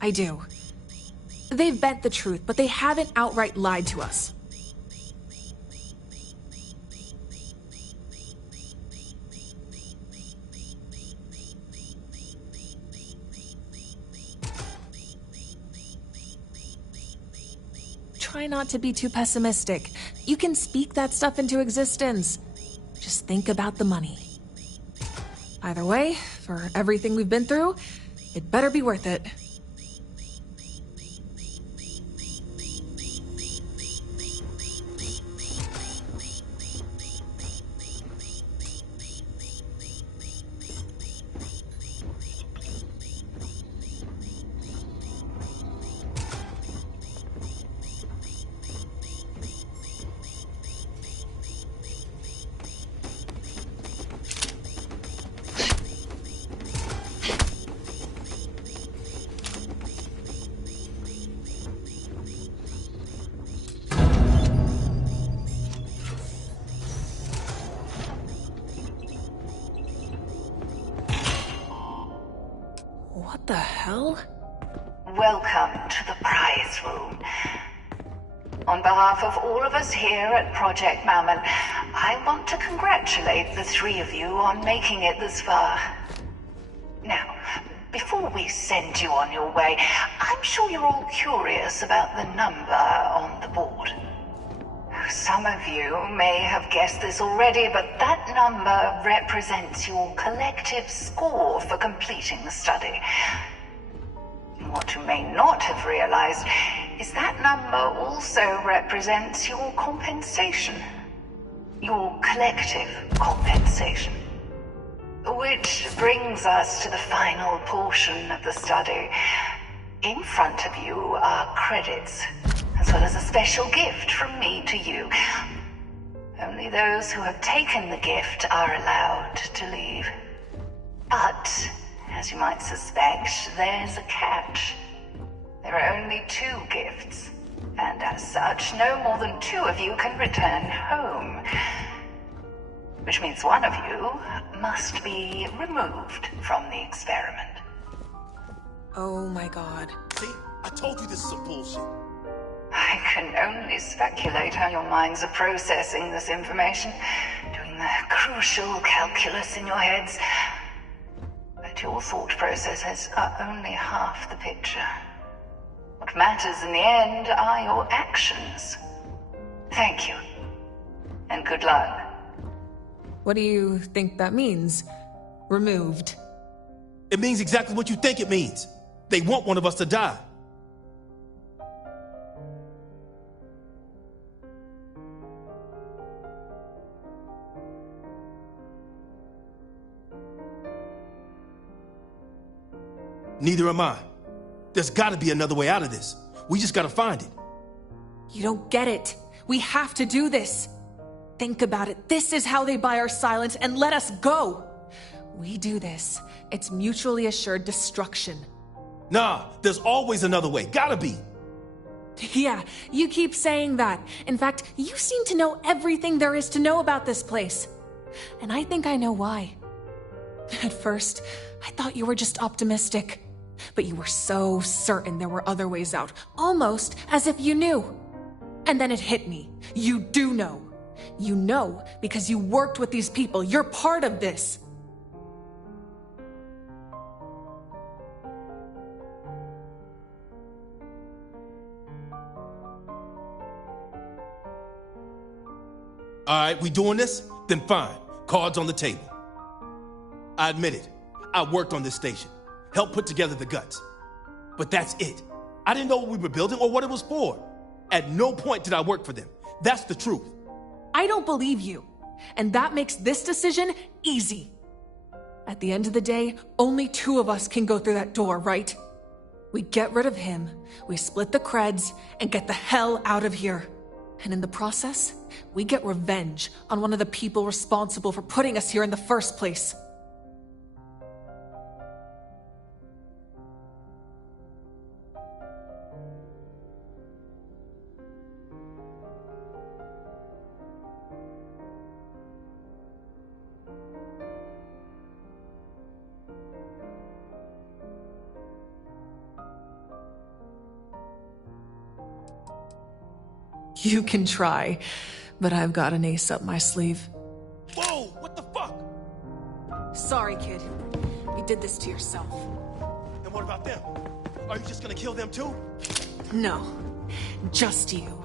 I do. They've bent the truth, but they haven't outright lied to us. Try not to be too pessimistic. You can speak that stuff into existence. Just think about the money. Either way, for everything we've been through, it better be worth it. What the hell? Welcome to the prize room. On behalf of all of us here at Project Mammon, I want to congratulate the three of you on making it this far. Now, before we send you on your way, I'm sure you're all curious about the number on the board. Some of you may have guessed this already, but that number represents your collective score for completing the study. What you may not have realized is that number also represents your compensation. Your collective compensation. Which brings us to the final portion of the study. In front of you are credits, as well as a special gift from me to you. Only those who have taken the gift are allowed to leave. But, as you might suspect, there's a catch. There are only 2 gifts, and as such, no more than 2 of you can return home. Which means one of you must be removed from the experiment. Oh my god. See? I told you this is some bullshit. I can only speculate how your minds are processing this information, doing the crucial calculus in your heads. But your thought processes are only half the picture. What matters in the end are your actions. Thank you. And good luck. What do you think that means? Removed. It means exactly what you think it means. They want one of us to die. Neither am I. There's gotta be another way out of this. We just gotta find it. You don't get it. We have to do this. Think about it. This is how they buy our silence and let us go. We do this. It's mutually assured destruction. Nah, there's always another way. Gotta be. Yeah, you keep saying that. In fact, you seem to know everything there is to know about this place. And I think I know why. At first, I thought you were just optimistic. But you were so certain there were other ways out. Almost as if you knew. And then it hit me. You do know. You know because you worked with these people. You're part of this. All right, we doing this? Then fine. Cards on the table. I admit it. I worked on this station. Helped put together the guts. But that's it. I didn't know what we were building or what it was for. At no point did I work for them. That's the truth. I don't believe you. And that makes this decision easy. At the end of the day, only 2 of us can go through that door, right? We get rid of him, we split the creds, and get the hell out of here. And in the process, we get revenge on one of the people responsible for putting us here in the first place. You can try, but I've got an ace up my sleeve. Whoa, what the fuck? Sorry, kid. You did this to yourself. And what about them? Are you just gonna kill them too? No, just you.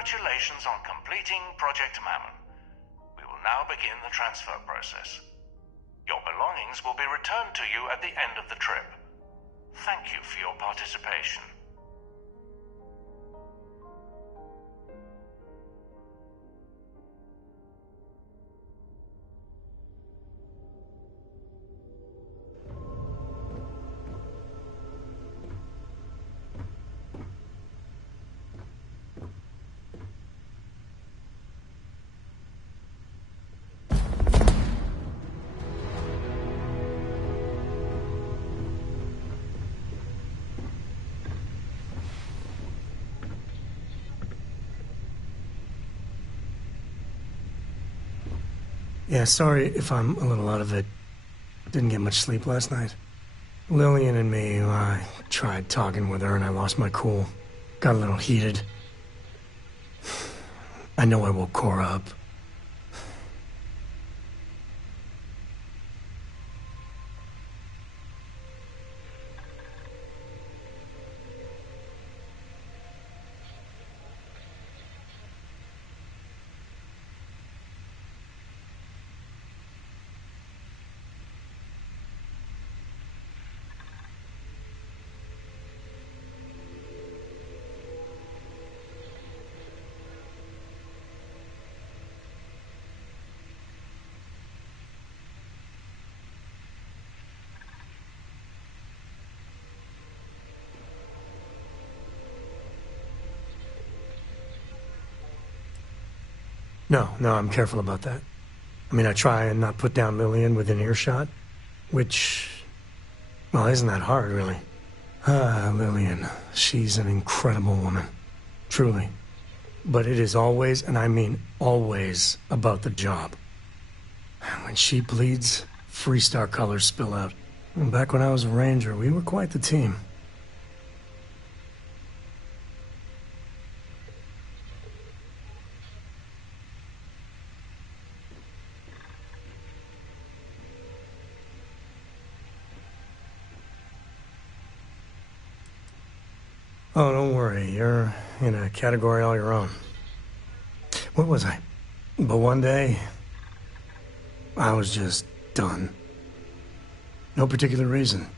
Congratulations on completing Project Mammon. We will now begin the transfer process. Your belongings will be returned to you at the end of the trip. Thank you for your participation. Yeah, sorry if I'm a little out of it. Didn't get much sleep last night. Lillian and me, I tried talking with her and I lost my cool. Got a little heated. I know I woke Cora up. No, I'm careful about that. I mean, I try and not put down Lillian within earshot, which, well, isn't that hard, really. Lillian, she's an incredible woman. Truly. But it is always, and I mean always, about the job. When she bleeds, Freestar colors spill out. And back when I was a ranger, we were quite the team. Oh, don't worry. You're in a category all your own. What was I? But one day, I was just done. No particular reason.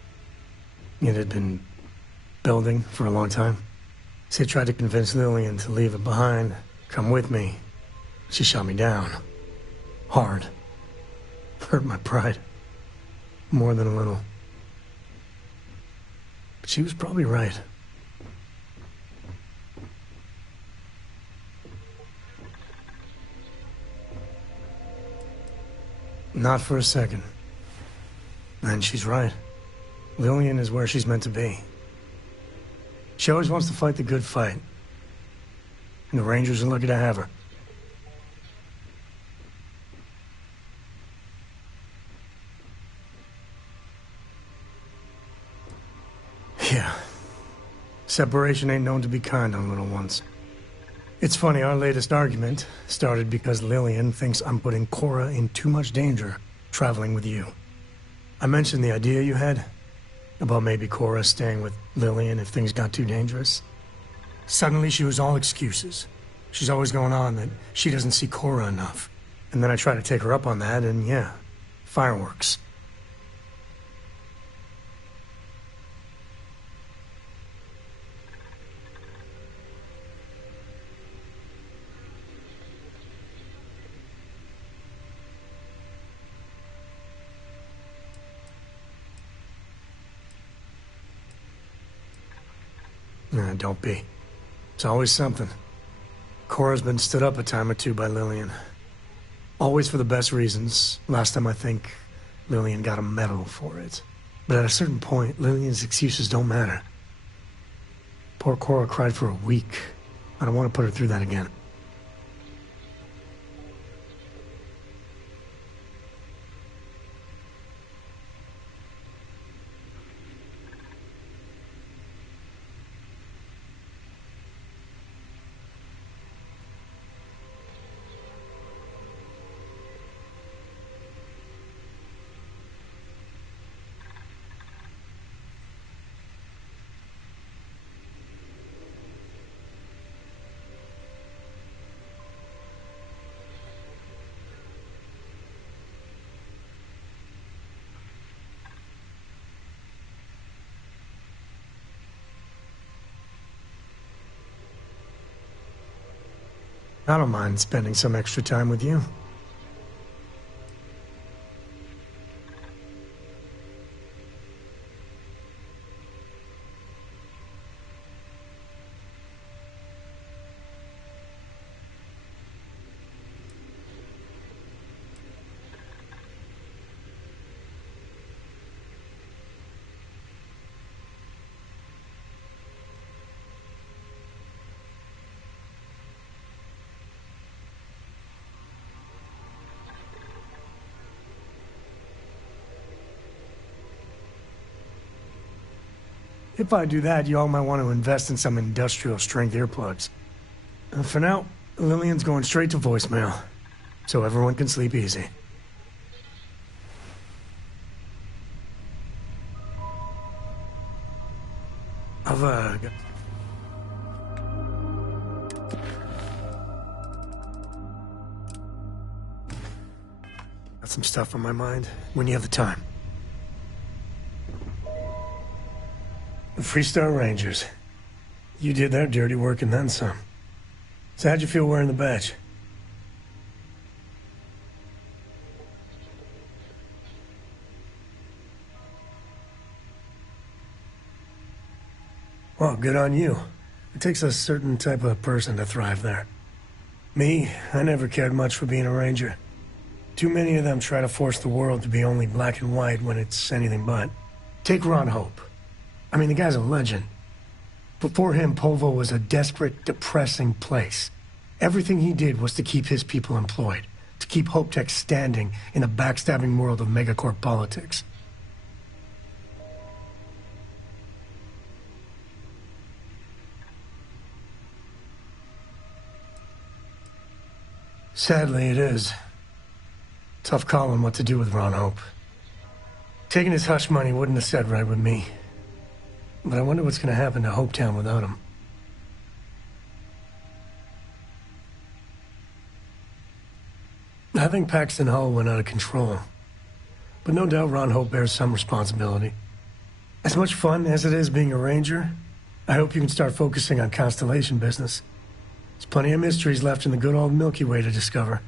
It had been building for a long time. See, I tried to convince Lillian to leave it behind, come with me. She shot me down. Hard. Hurt my pride. More than a little. But she was probably right. Not for a second. And she's right. Lillian is where she's meant to be. She always wants to fight the good fight. And the Rangers are lucky to have her. Yeah. Separation ain't known to be kind on little ones. It's funny, our latest argument started because Lillian thinks I'm putting Cora in too much danger traveling with you. I mentioned the idea you had about maybe Cora staying with Lillian if things got too dangerous. Suddenly she was all excuses. She's always going on that she doesn't see Cora enough. And then I try to take her up on that and yeah, fireworks. Nah, don't be. It's always something. Cora's been stood up a time or two by Lillian. Always for the best reasons. Last time I think Lillian got a medal for it. But at a certain point, Lillian's excuses don't matter. Poor Cora cried for a week. I don't want to put her through that again. I don't mind spending some extra time with you. If I do that, you all might want to invest in some industrial strength earplugs. For now, Lillian's going straight to voicemail, so everyone can sleep easy. Got some stuff on my mind when you have the time. The Freestar Rangers. You did their dirty work and then some. So how'd you feel wearing the badge? Well, good on you. It takes a certain type of person to thrive there. Me, I never cared much for being a ranger. Too many of them try to force the world to be only black and white when it's anything but. Take Ron Hope. I mean, the guy's a legend. Before him, Polvo was a desperate, depressing place. Everything he did was to keep his people employed, to keep Hope Tech standing in the backstabbing world of megacorp politics. Sadly, it is. Tough calling what to do with Ron Hope. Taking his hush money wouldn't have set right with me. But I wonder what's gonna happen to Hopetown without him. I think Paxton Hall went out of control. But no doubt Ron Hope bears some responsibility. As much fun as it is being a ranger, I hope you can start focusing on Constellation business. There's plenty of mysteries left in the good old Milky Way to discover.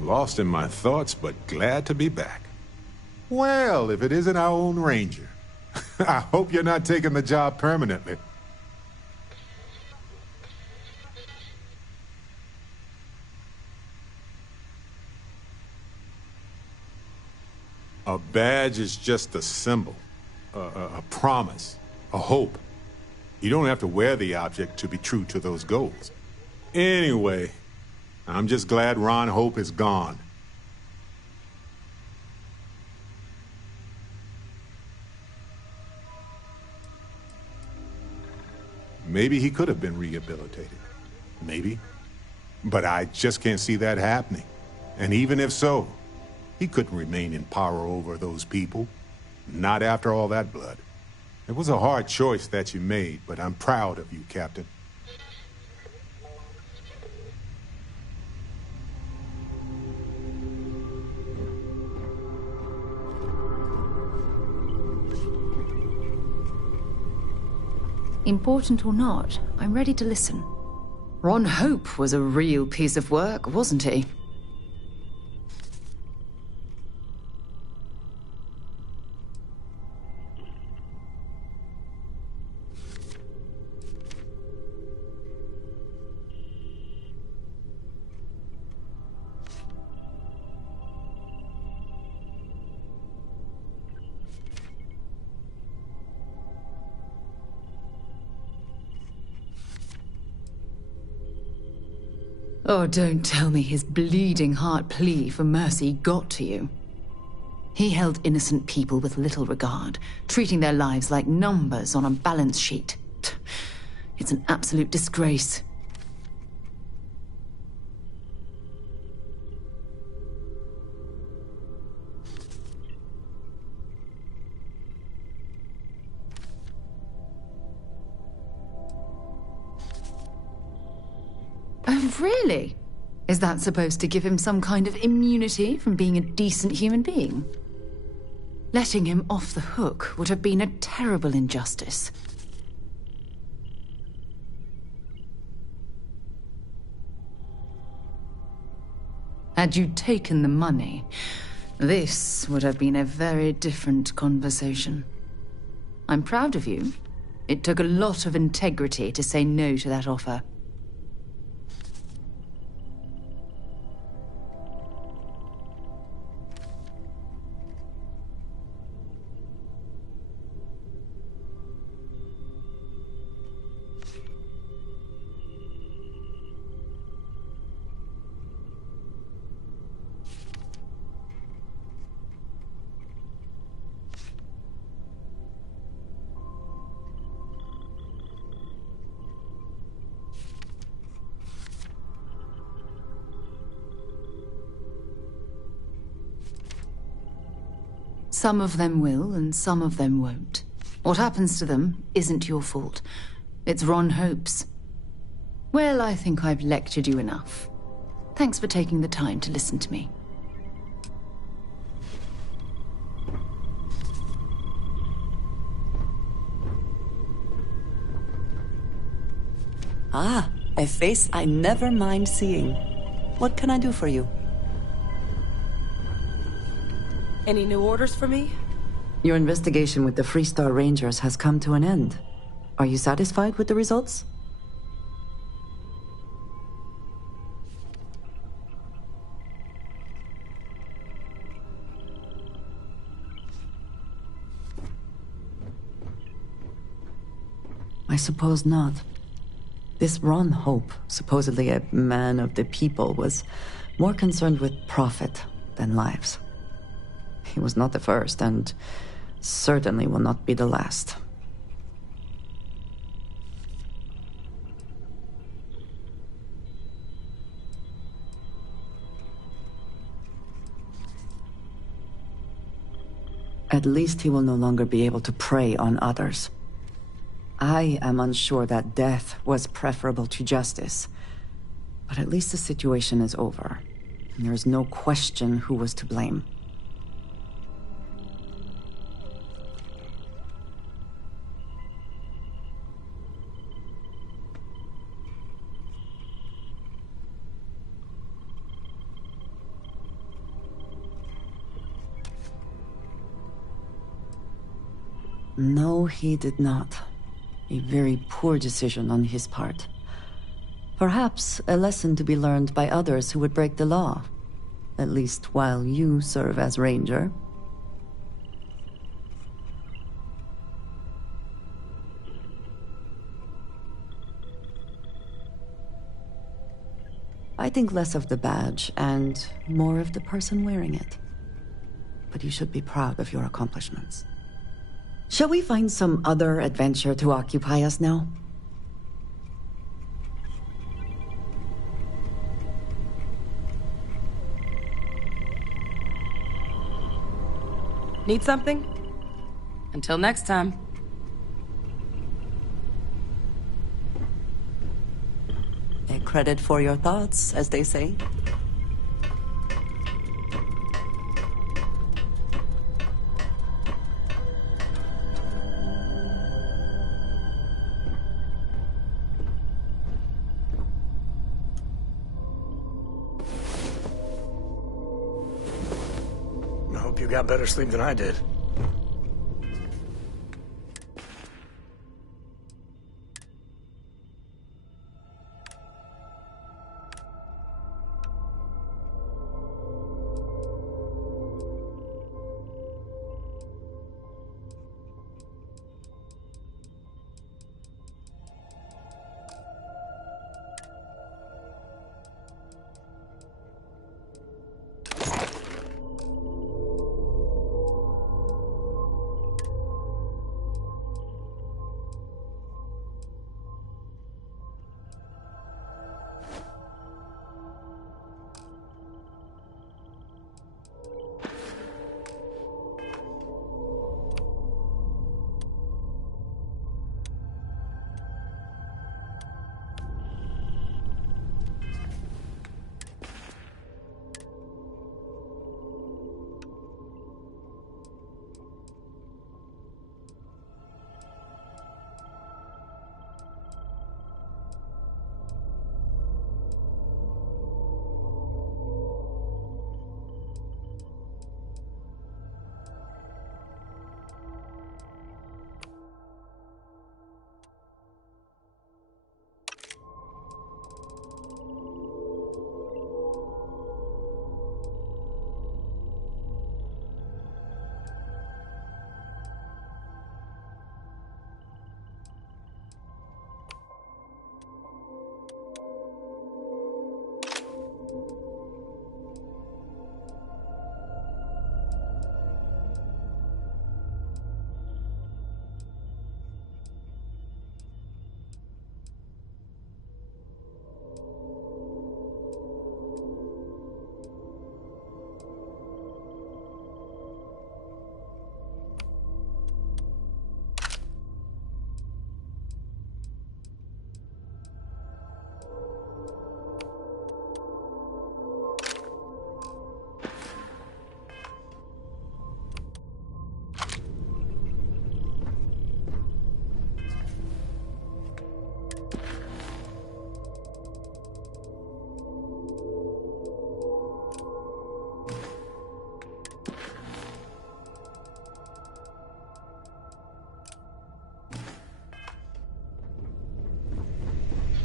Lost in my thoughts, but glad to be back. Well, if it isn't our own ranger. I hope you're not taking the job permanently. A badge is just a symbol, a promise, a hope. You don't have to wear the object to be true to those goals. Anyway, I'm just glad Ron Hope is gone. Maybe he could have been rehabilitated. Maybe. But I just can't see that happening. And even if so, he couldn't remain in power over those people. Not after all that blood. It was a hard choice that you made, but I'm proud of you, Captain. Important or not, I'm ready to listen. Ron Hope was a real piece of work, wasn't he? Oh, don't tell me his bleeding heart plea for mercy got to you. He held innocent people with little regard, treating their lives like numbers on a balance sheet. It's an absolute disgrace. Oh, really? Is that supposed to give him some kind of immunity from being a decent human being? Letting him off the hook would have been a terrible injustice. Had you taken the money, this would have been a very different conversation. I'm proud of you. It took a lot of integrity to say no to that offer. Some of them will, and some of them won't. What happens to them isn't your fault. It's Ron Hope's. Well, I think I've lectured you enough. Thanks for taking the time to listen to me. Ah, a face I never mind seeing. What can I do for you? Any new orders for me? Your investigation with the Freestar Rangers has come to an end. Are you satisfied with the results? I suppose not. This Ron Hope, supposedly a man of the people, was more concerned with profit than lives. He was not the first, and certainly will not be the last. At least he will no longer be able to prey on others. I am unsure that death was preferable to justice, but at least the situation is over, and there is no question who was to blame. No, he did not. A very poor decision on his part. Perhaps a lesson to be learned by others who would break the law. At least while you serve as Ranger. I think less of the badge and more of the person wearing it. But you should be proud of your accomplishments. Shall we find some other adventure to occupy us now? Need something? Until next time. A credit for your thoughts, as they say. You got better sleep than I did.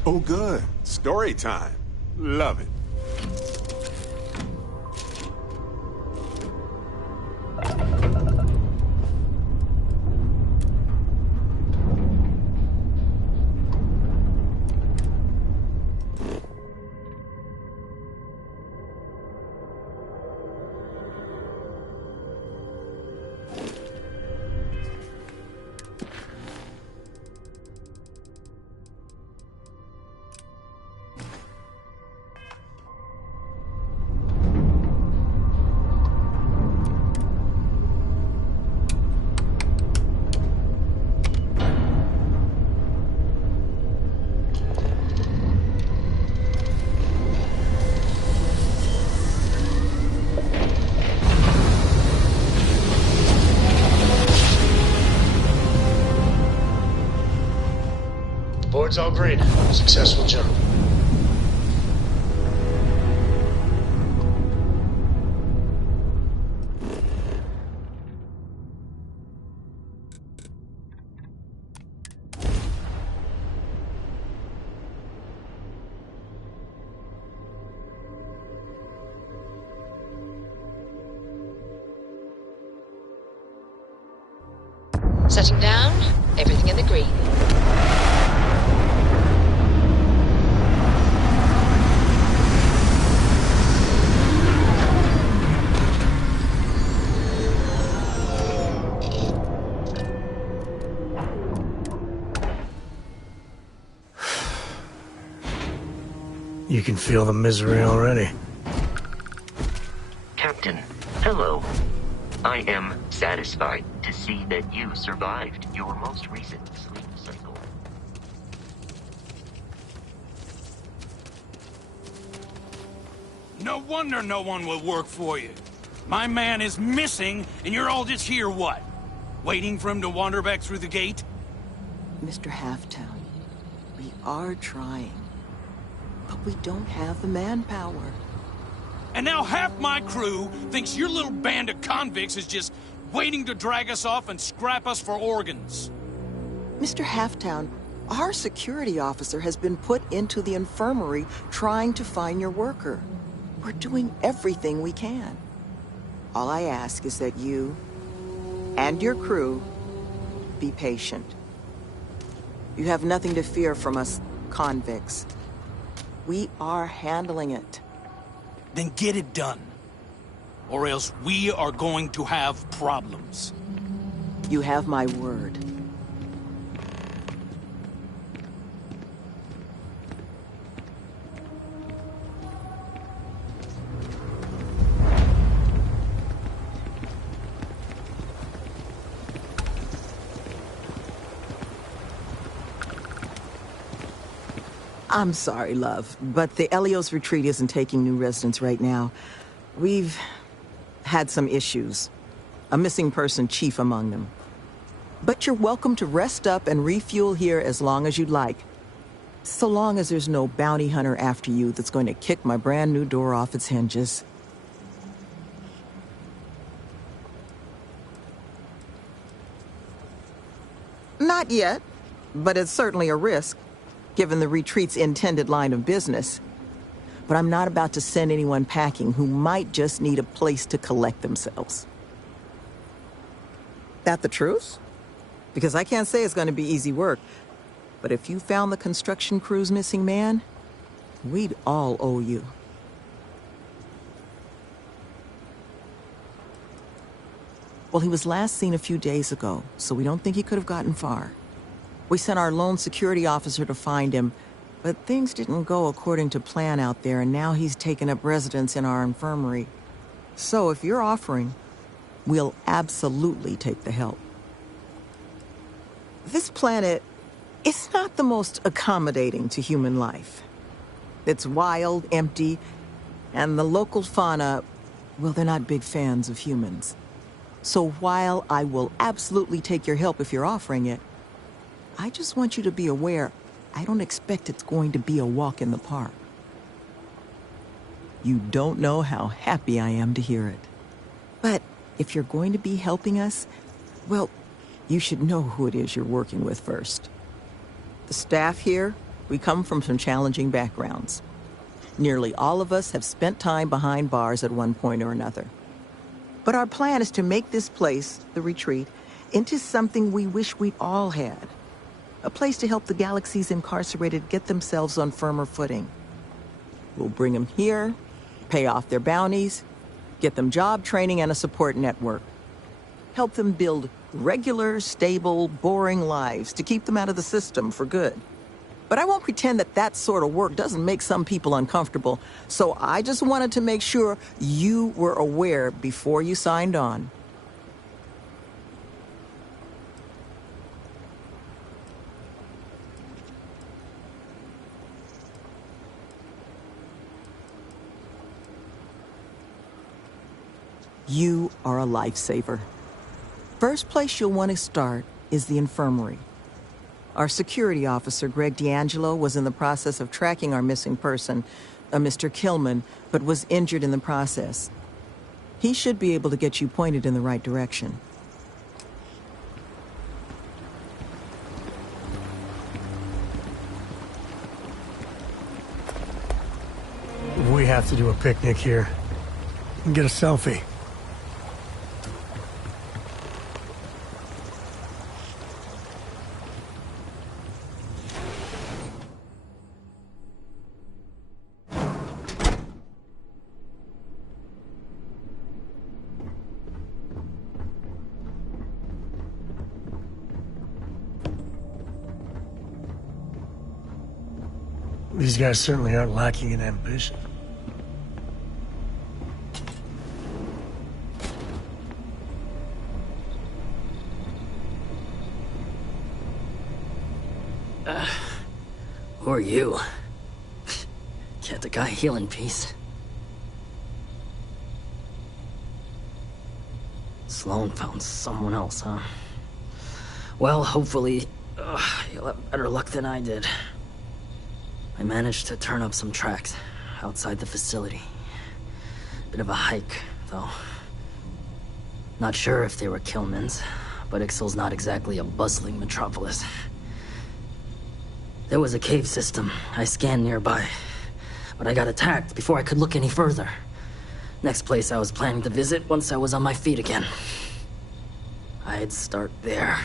Oh, good. Story time. Love it. Board's all green. Successful jump. Setting down, everything in the green. You can feel the misery already. Captain, hello. I am satisfied to see that you survived your most recent sleep cycle. No wonder no one will work for you. My man is missing, and you're all just here, what? Waiting for him to wander back through the gate? Mr. Halftown, we are trying, but we don't have the manpower. And now half my crew thinks your little band of convicts is just waiting to drag us off and scrap us for organs. Mr. Halftown, our security officer has been put into the infirmary trying to find your worker. We're doing everything we can. All I ask is that you and your crew be patient. You have nothing to fear from us convicts. We are handling it. Then get it done. Or else we are going to have problems. You have my word. I'm sorry, love, but the Elios retreat isn't taking new residents right now. We've had some issues. A missing person chief among them. But you're welcome to rest up and refuel here as long as you'd like. So long as there's no bounty hunter after you that's going to kick my brand new door off its hinges. Not yet, but it's certainly a risk, given the retreat's intended line of business. But I'm not about to send anyone packing who might just need a place to collect themselves. That the truth? Because I can't say it's going to be easy work. But if you found the construction crew's missing man, we'd all owe you. Well, he was last seen a few days ago, so we don't think he could have gotten far. We sent our lone security officer to find him, but things didn't go according to plan out there, and now he's taken up residence in our infirmary. So if you're offering, we'll absolutely take the help. This planet is not the most accommodating to human life. It's wild, empty, and the local fauna, well, they're not big fans of humans. So while I will absolutely take your help if you're offering it, I just want you to be aware, I don't expect it's going to be a walk in the park. You don't know how happy I am to hear it. But if you're going to be helping us, well, you should know who it is you're working with first. The staff here, We come from some challenging backgrounds. Nearly all of us have spent time behind bars at one point or another. But our plan is to make this place, the retreat, into something we wish we'd all had. A place to help the galaxy's incarcerated get themselves on firmer footing. We'll bring them here, pay off their bounties, get them job training and a support network. Help them build regular, stable, boring lives to keep them out of the system for good. But I won't pretend that that sort of work doesn't make some people uncomfortable, so I just wanted to make sure you were aware before you signed on. You are a lifesaver. First place you'll want to start is the infirmary. Our security officer, Greg D'Angelo, was in the process of tracking our missing person, a Mr. Killman, but was injured in the process. He should be able to get you pointed in the right direction. We have to do a picnic here. And get a selfie. These guys certainly aren't lacking in ambition. Who are you? Can't the guy heal in peace? Sloan found someone else, huh? Well, hopefully, you'll have better luck than I did. I managed to turn up some tracks outside the facility. Bit of a hike, though. Not sure if they were Killman's, but Ixal's not exactly a bustling metropolis. There was a cave system I scanned nearby, but I got attacked before I could look any further. Next place I was planning to visit once I was on my feet again. I'd start there.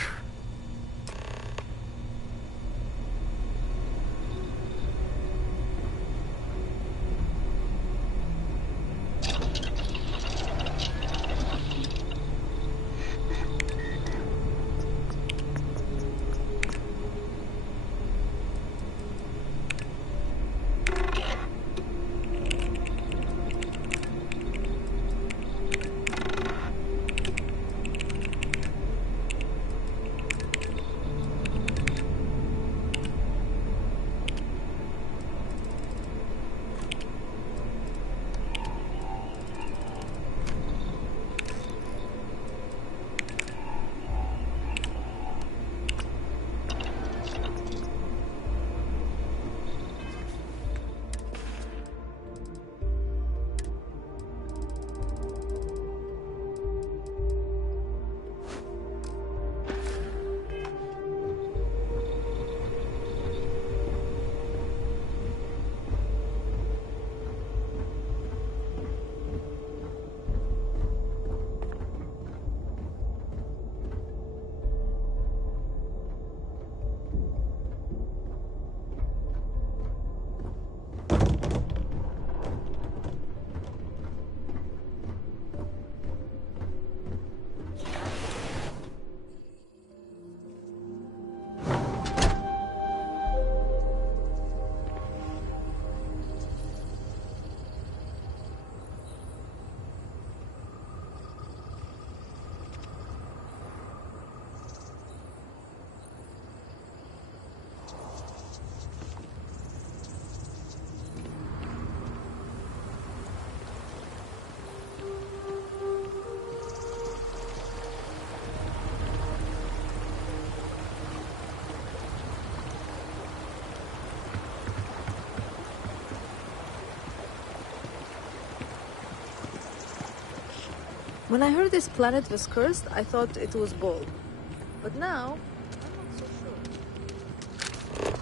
When I heard this planet was cursed, I thought it was bold. But now, I'm not so sure.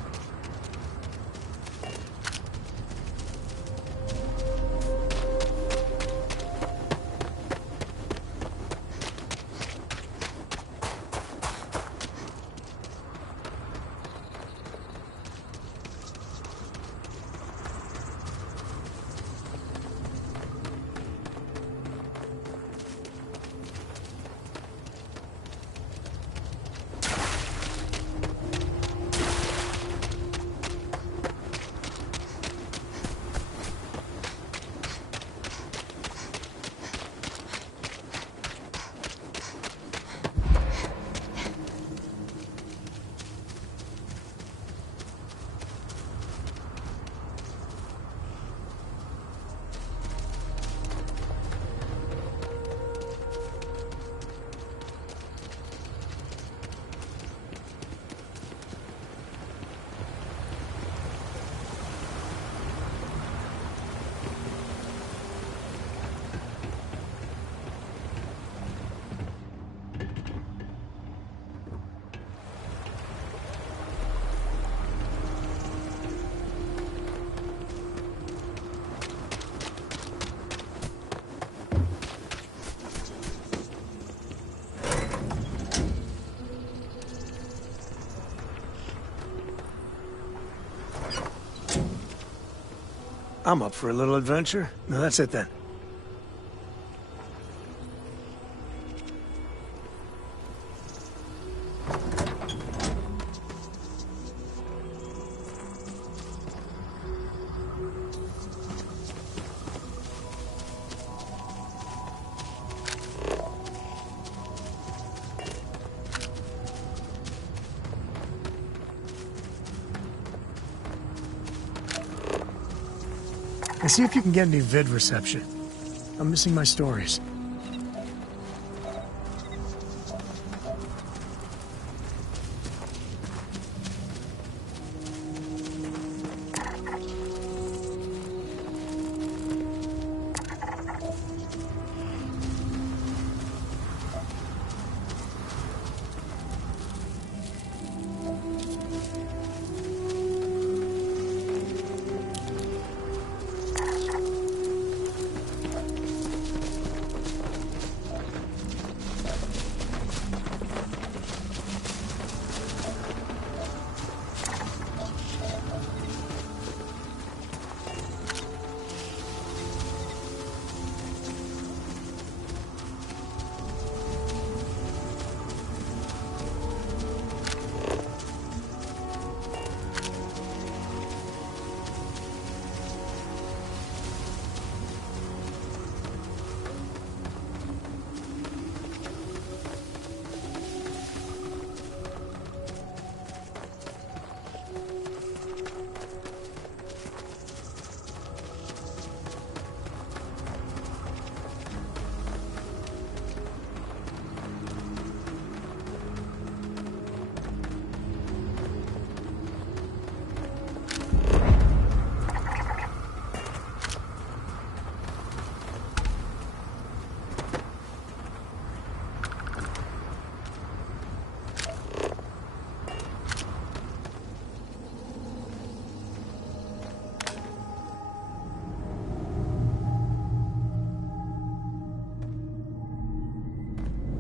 I'm up for a little adventure. No, that's it then. And see if you can get any vid reception. I'm missing my stories.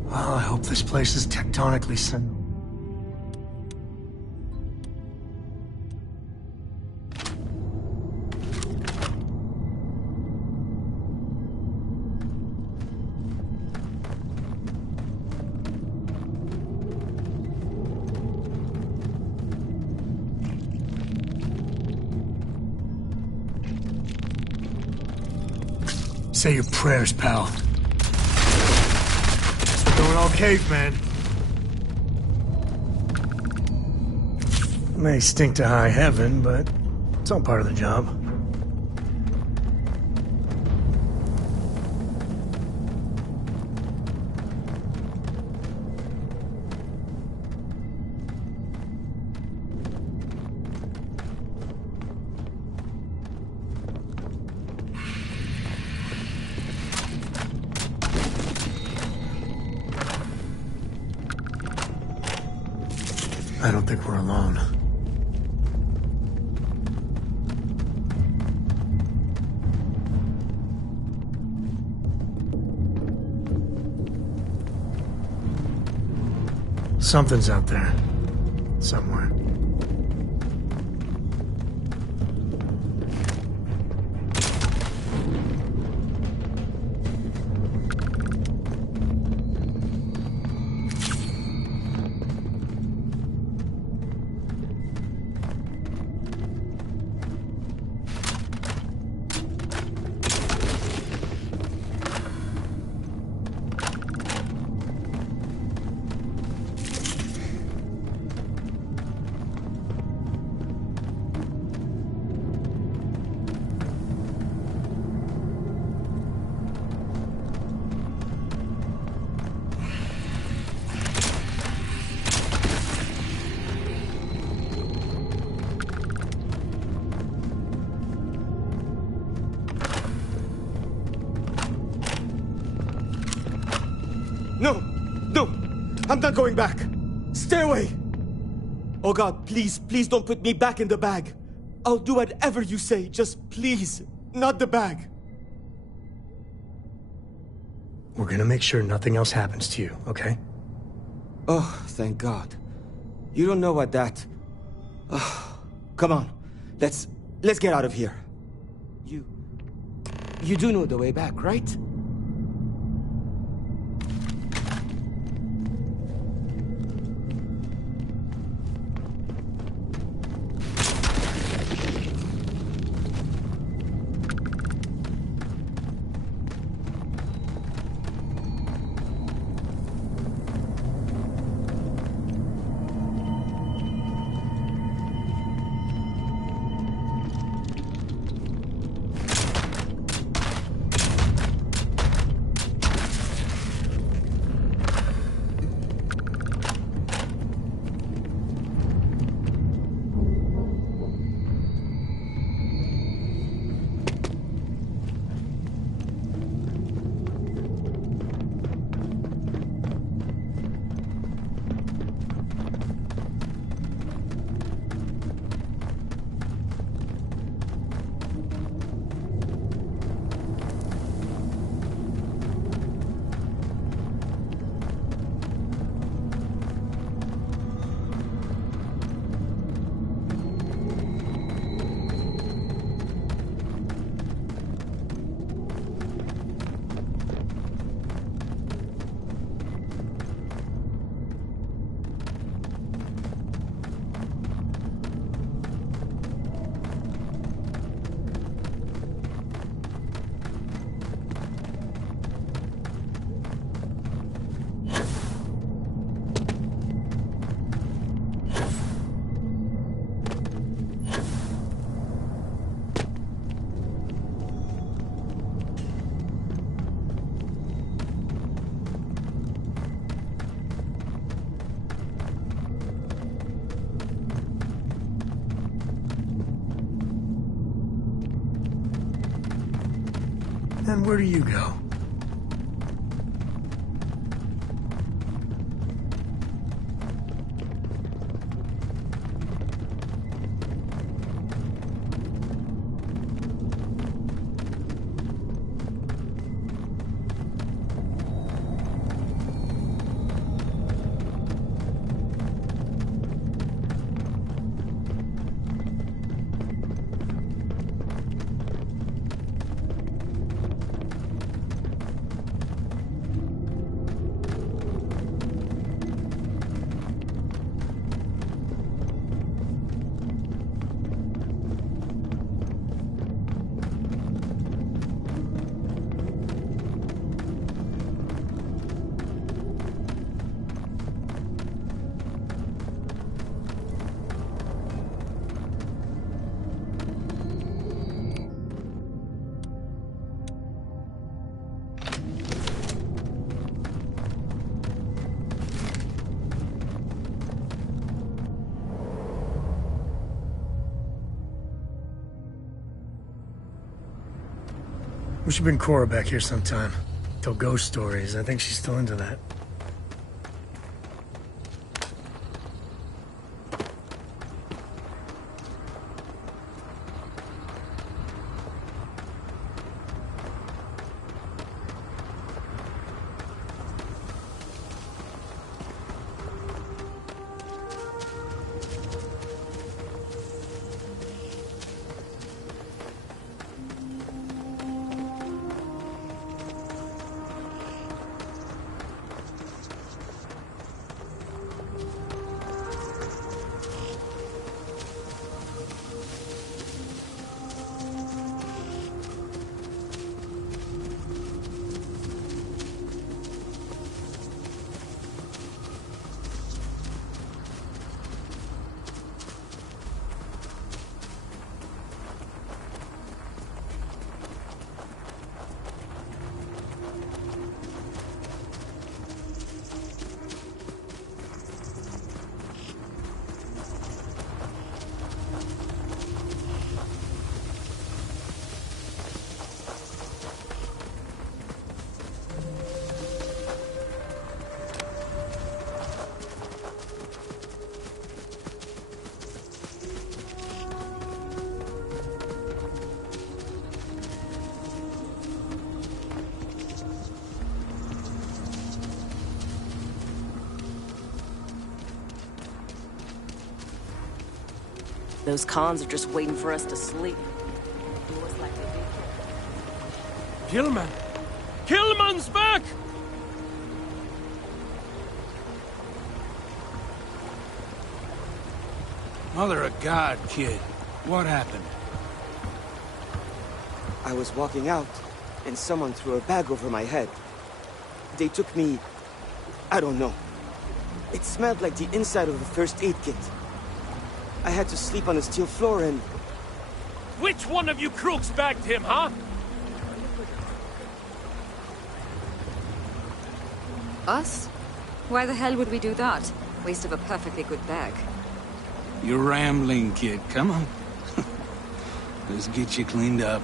Well, I hope this place is tectonically sound. Say your prayers, pal. Going all caveman. May stink to high heaven, but it's all part of the job. I don't think we're alone. Something's out there. Somewhere. No! No! I'm not going back! Stay away! Oh God, please, please don't put me back in the bag. I'll do whatever you say, just please, not the bag. We're gonna make sure nothing else happens to you, okay? Oh, thank God. You don't know what that... Oh, come on, let's get out of here. You... You do know the way back, right? And where do you go? We should bring Cora back here sometime. Tell ghost stories. I think she's still into that. Those cons are just waiting for us to sleep. Killman! Killman's back! Mother of God, kid. What happened? I was walking out, and someone threw a bag over my head. They took me... I don't know. It smelled like the inside of a first aid kit. I had to sleep on a steel floor and... Which one of you crooks bagged him, huh? Us? Why the hell would we do that? Waste of a perfectly good bag. You're rambling, kid. Come on. Let's get you cleaned up.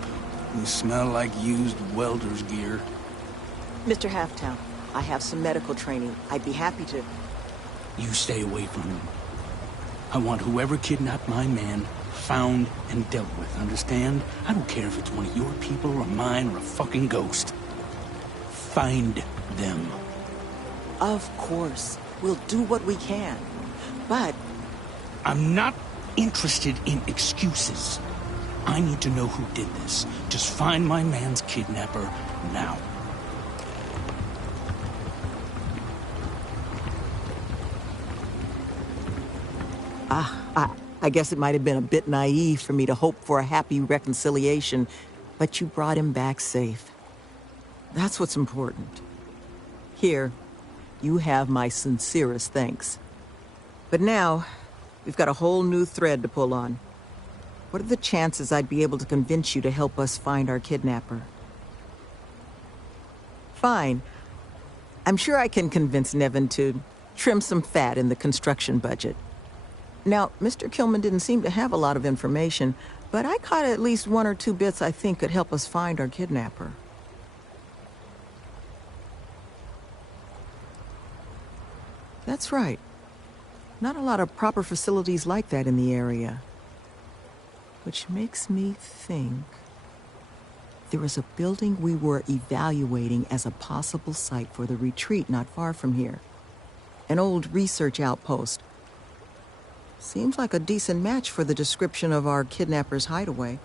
You smell like used welder's gear. Mr. Halftown, I have some medical training. I'd be happy to... You stay away from him. I want whoever kidnapped my man found and dealt with, understand? I don't care if it's one of your people or mine or a fucking ghost. Find them. Of course. We'll do what we can. But... I'm not interested in excuses. I need to know who did this. Just find my man's kidnapper now. I guess it might have been a bit naive for me to hope for a happy reconciliation, but you brought him back safe. That's what's important. Here, you have my sincerest thanks. But now, we've got a whole new thread to pull on. What are the chances I'd be able to convince you to help us find our kidnapper? Fine. I'm sure I can convince Nevin to trim some fat in the construction budget. Now, Mr. Killman didn't seem to have a lot of information, but I caught at least one or two bits I think could help us find our kidnapper. That's right. Not a lot of proper facilities like that in the area. Which makes me think... there was a building we were evaluating as a possible site for the retreat not far from here. An old research outpost. Seems like a decent match for the description of our kidnapper's hideaway.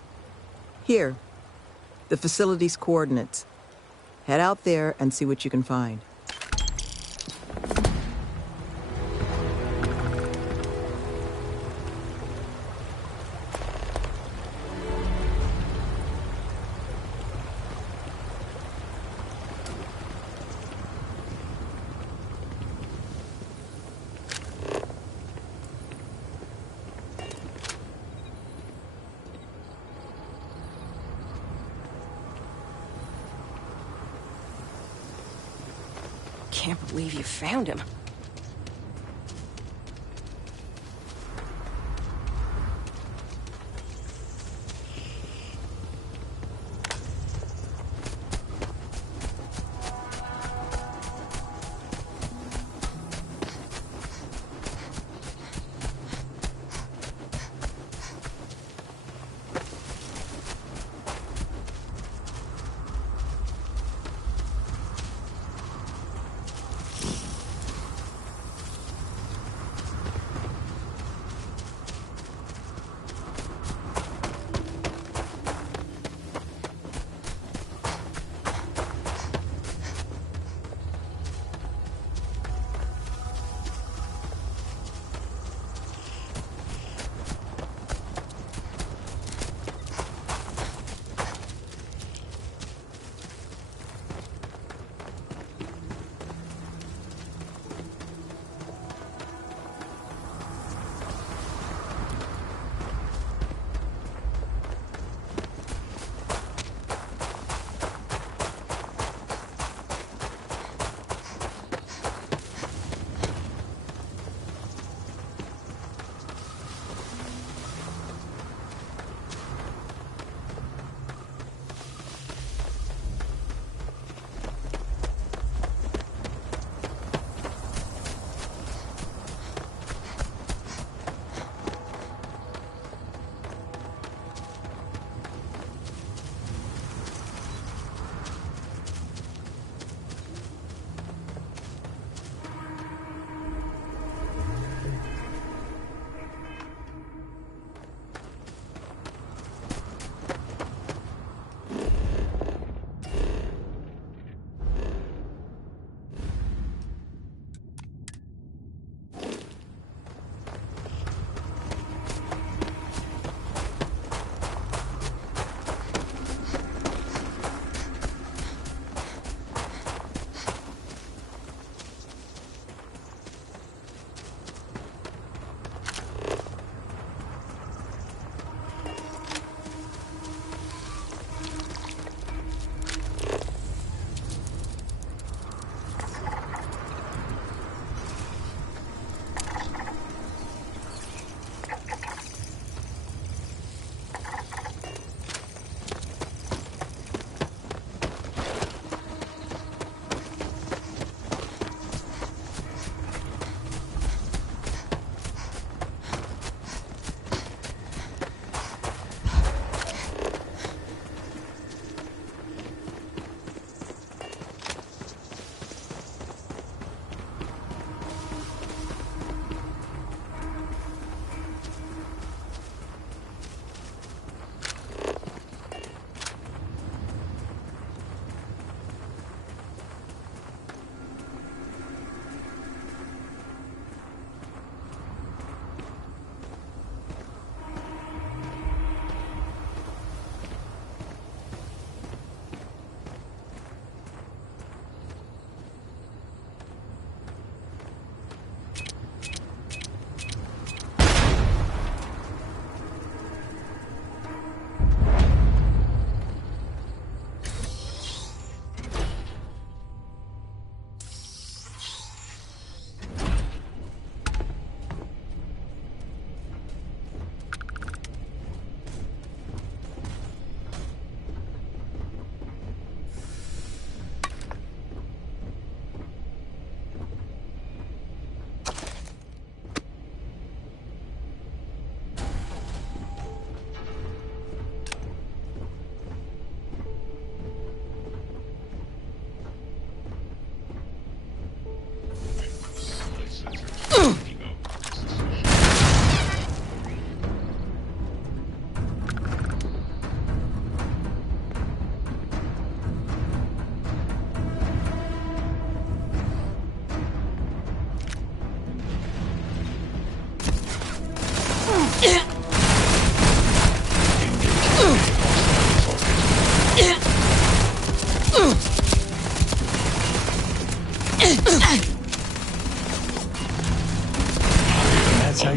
Here, the facility's coordinates. Head out there and see what you can find. Can't believe you found him.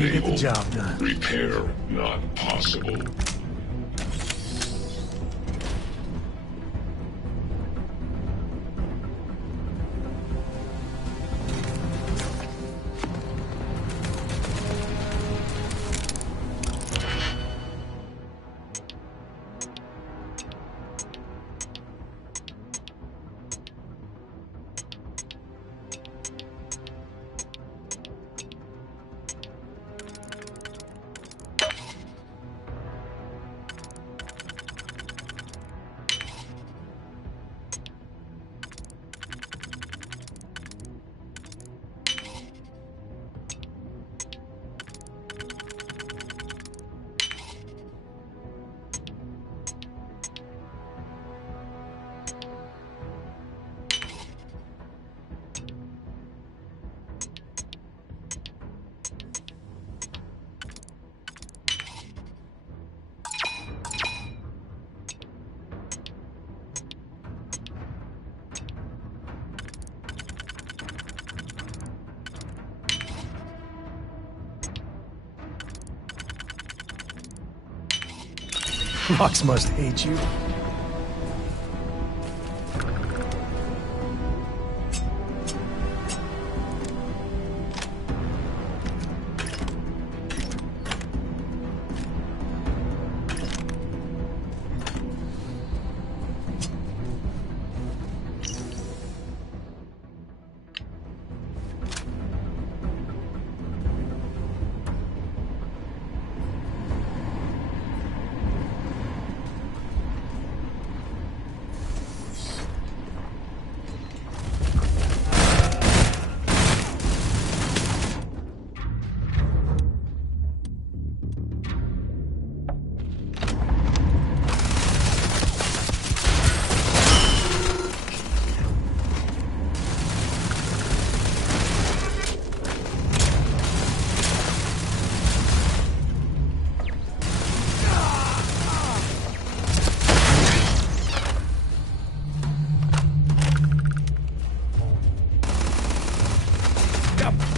going to get the job done. Repair not possible. Fox must hate you.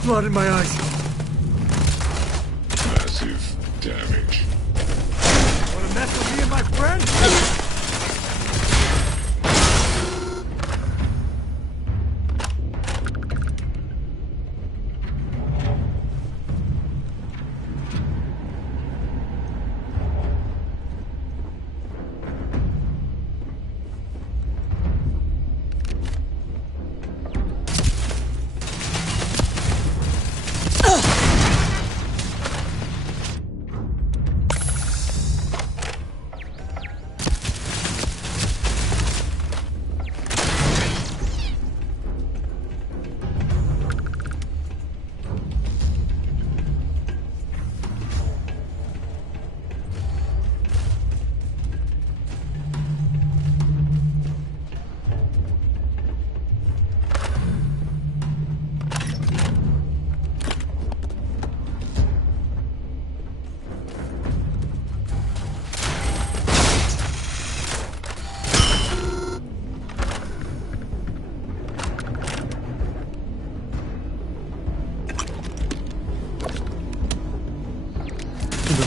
Blood in my eyes. Massive damage. Wanna mess with me and my friend?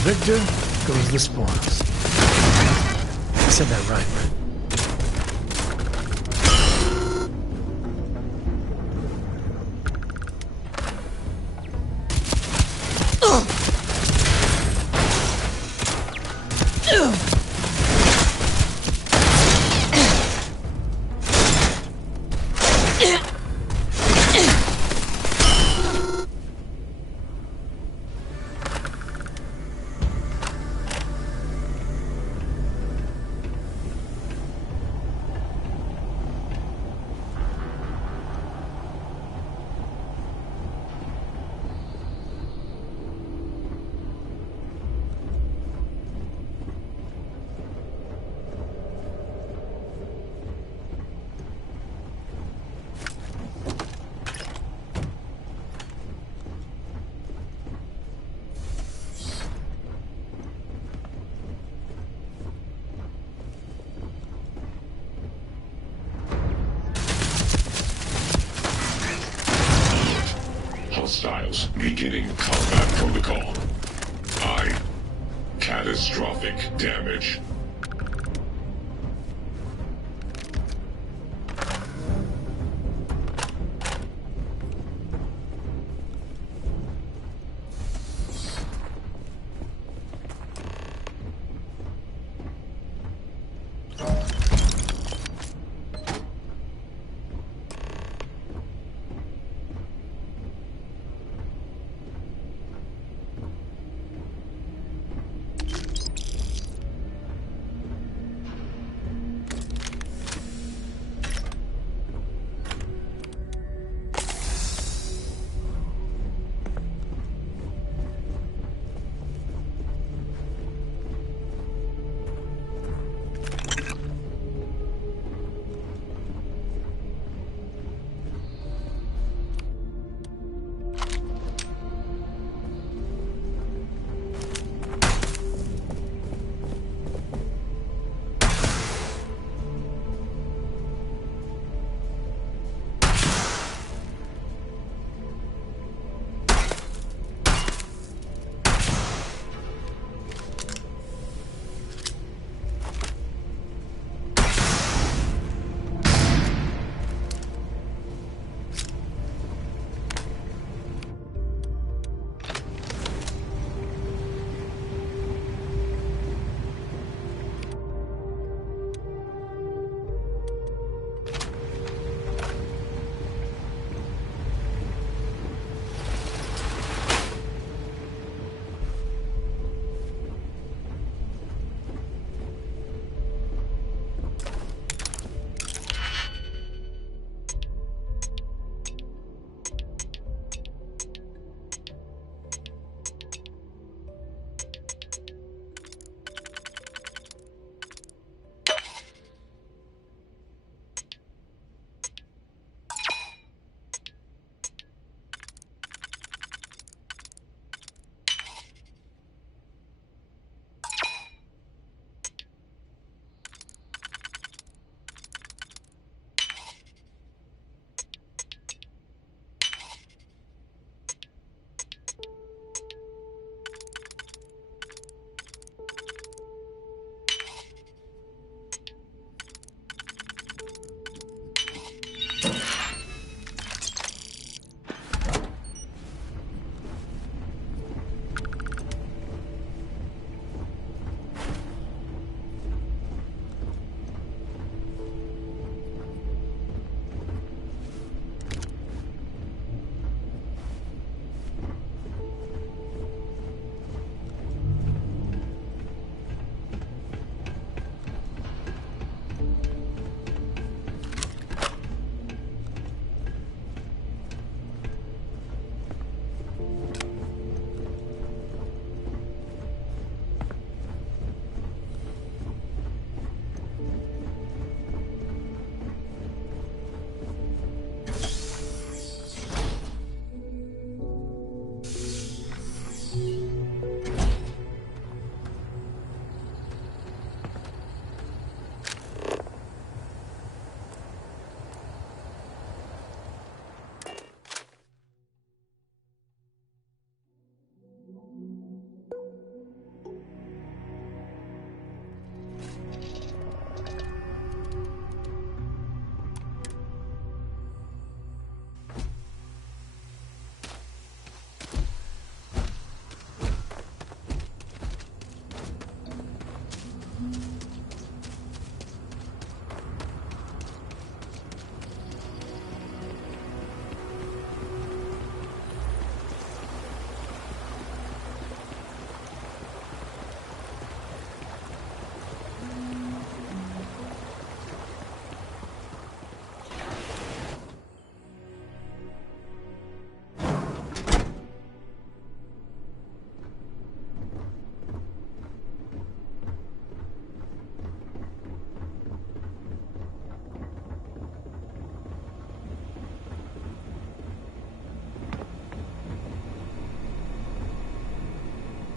Victor goes the spoils. I said that right. Hostiles beginning combat protocol. Catastrophic damage.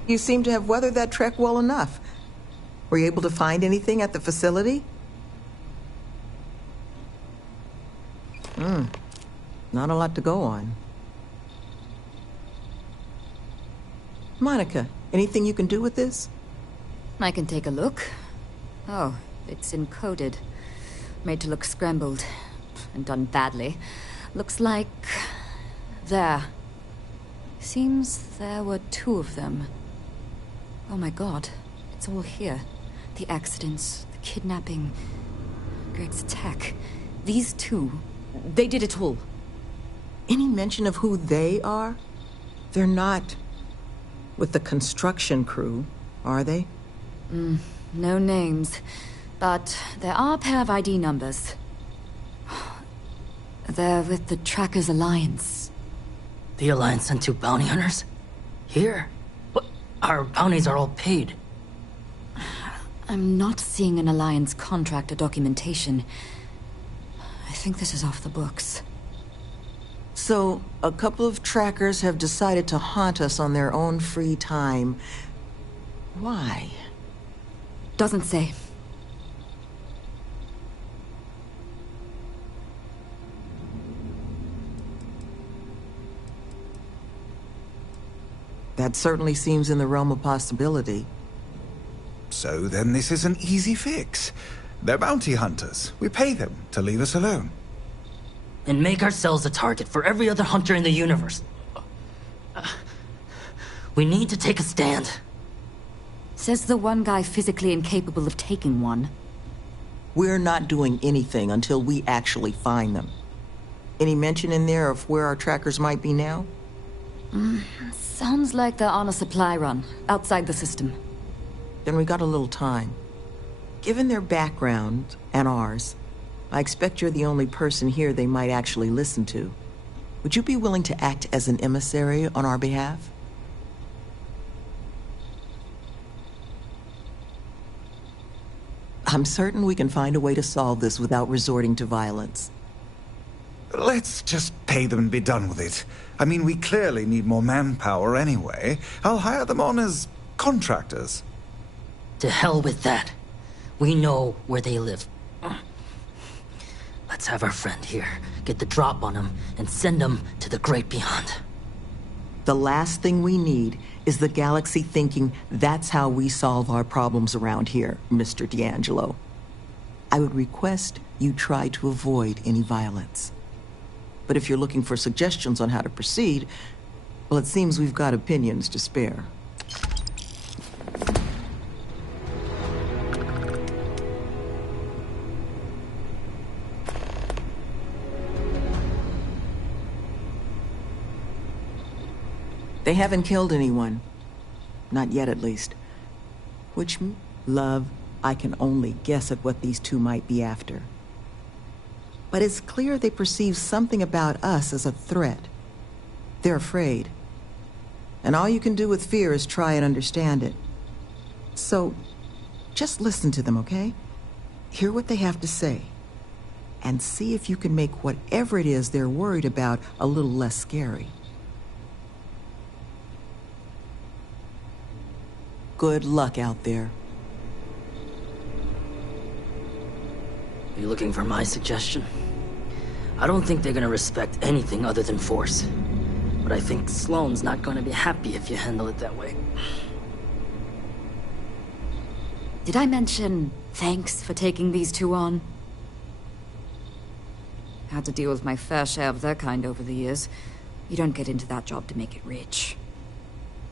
You seem to have weathered that trek well enough. Were you able to find anything at the facility? Not a lot to go on. Monica, anything you can do with this? I can take a look. Oh, it's encoded. Made to look scrambled. And done badly. Looks like... there. Seems there were 2 of them. Oh my god. It's all here. The accidents, the kidnapping, Greg's attack. These 2, they did it all. Any mention of who they are? They're not with the construction crew, are they? No names. But there are a pair of ID numbers. They're with the Trackers Alliance. The Alliance sent 2 bounty hunters? Here? But our bounties are all paid. I'm not seeing an Alliance contract or documentation. I think this is off the books. So, a couple of trackers have decided to haunt us on their own free time. Why? Doesn't say. That certainly seems in the realm of possibility. So then this is an easy fix. They're bounty hunters. We pay them to leave us alone. And make ourselves a target for every other hunter in the universe. We need to take a stand. Says the one guy physically incapable of taking one. We're not doing anything until we actually find them. Any mention in there of where our trackers might be now? Sounds like they're on a supply run, outside the system. Then we got a little time. Given their background, and ours, I expect you're the only person here they might actually listen to. Would you be willing to act as an emissary on our behalf? I'm certain we can find a way to solve this without resorting to violence. Let's just pay them and be done with it. I mean, we clearly need more manpower anyway. I'll hire them on as contractors. To hell with that. We know where they live. Let's have our friend here get the drop on them and send them to the great beyond. The last thing we need is the galaxy thinking that's how we solve our problems around here, Mr. D'Angelo. I would request you try to avoid any violence. But if you're looking for suggestions on how to proceed, well, it seems we've got opinions to spare. They haven't killed anyone. Not yet, at least. Which, love, I can only guess at what these 2 might be after. But it's clear they perceive something about us as a threat. They're afraid. And all you can do with fear is try and understand it. So, just listen to them, okay? Hear what they have to say. And see if you can make whatever it is they're worried about a little less scary. Good luck out there. Are you looking for my suggestion? I don't think they're gonna respect anything other than force. But I think Sloane's not gonna be happy if you handle it that way. Did I mention thanks for taking these 2 on? Had to deal with my fair share of their kind over the years. You don't get into that job to make it rich.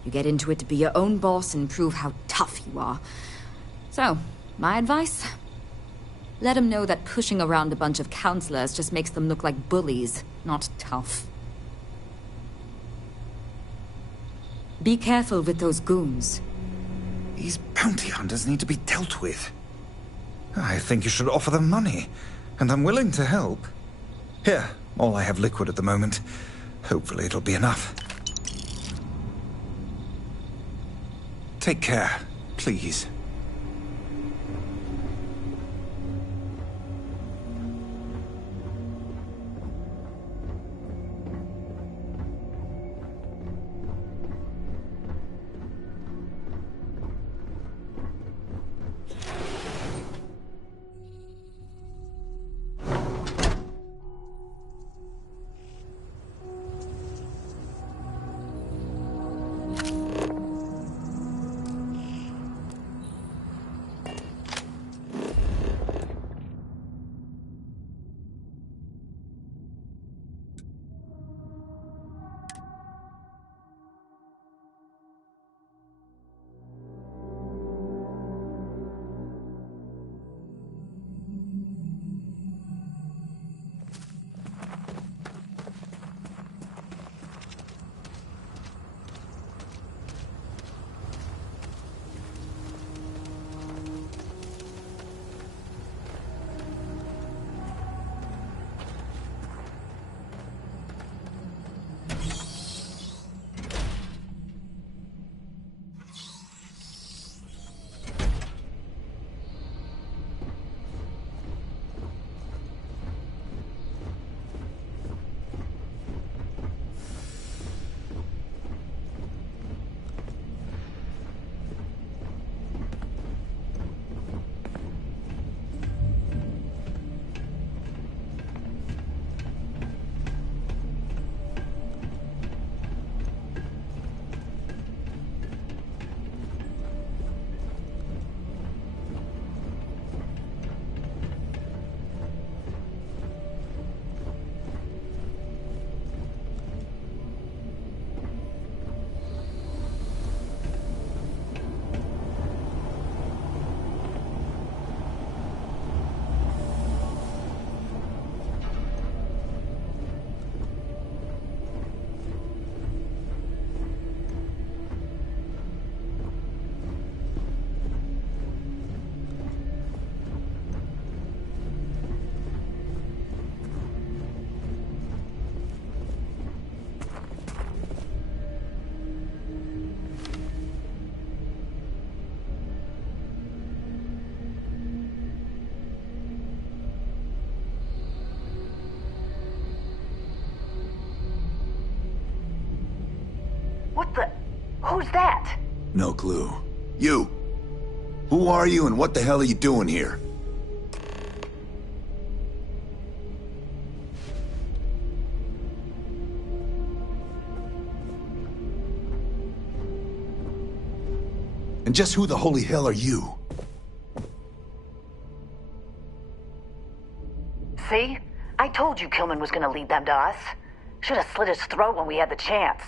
You get into it to be your own boss and prove how tough you are. So, my advice? Let them know that pushing around a bunch of counselors just makes them look like bullies, not tough. Be careful with those goons. These bounty hunters need to be dealt with. I think you should offer them money, and I'm willing to help. Here, all I have liquid at the moment. Hopefully it'll be enough. Take care, please. What the... Who's that? No clue. You! Who are you and what the hell are you doing here? And just who the holy hell are you? See? I told you Kilman was gonna lead them to us. Should have slit his throat when we had the chance.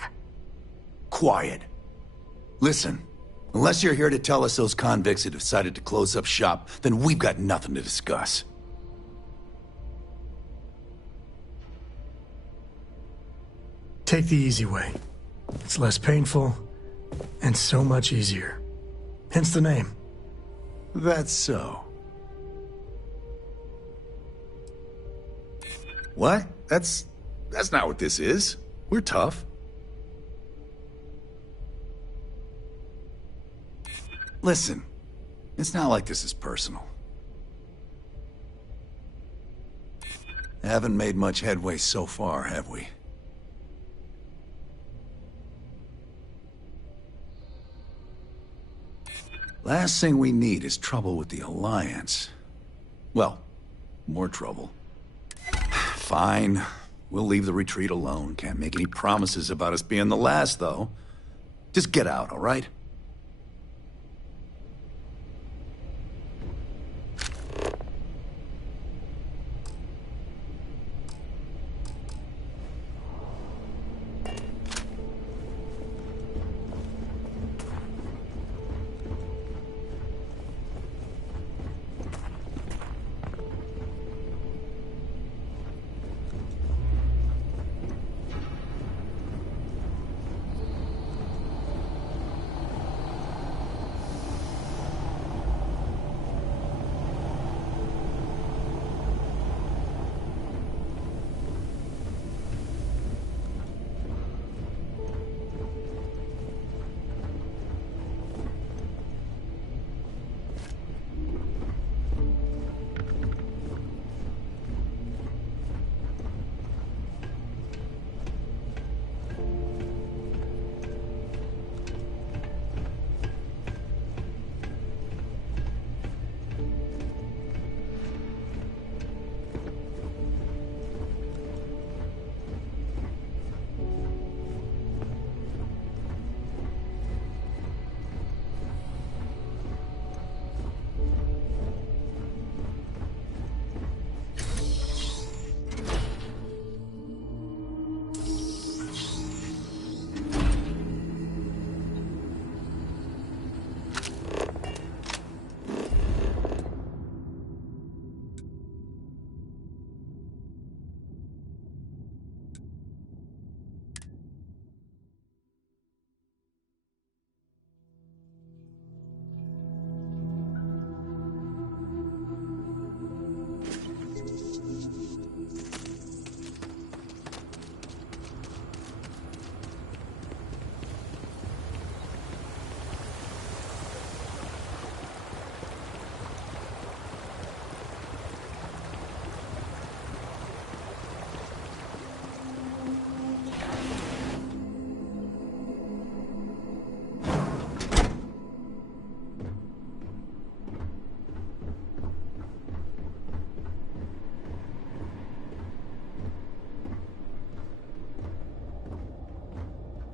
Quiet. Listen, unless you're here to tell us those convicts have decided to close up shop, then we've got nothing to discuss. Take the easy way. It's less painful and so much easier. Hence the name. That's so. What? That's not what this is. We're tough. Listen, it's not like this is personal. Haven't made much headway so far, have we? Last thing we need is trouble with the Alliance. Well, more trouble. Fine. We'll leave the retreat alone. Can't make any promises about us being the last, though. Just get out, all right?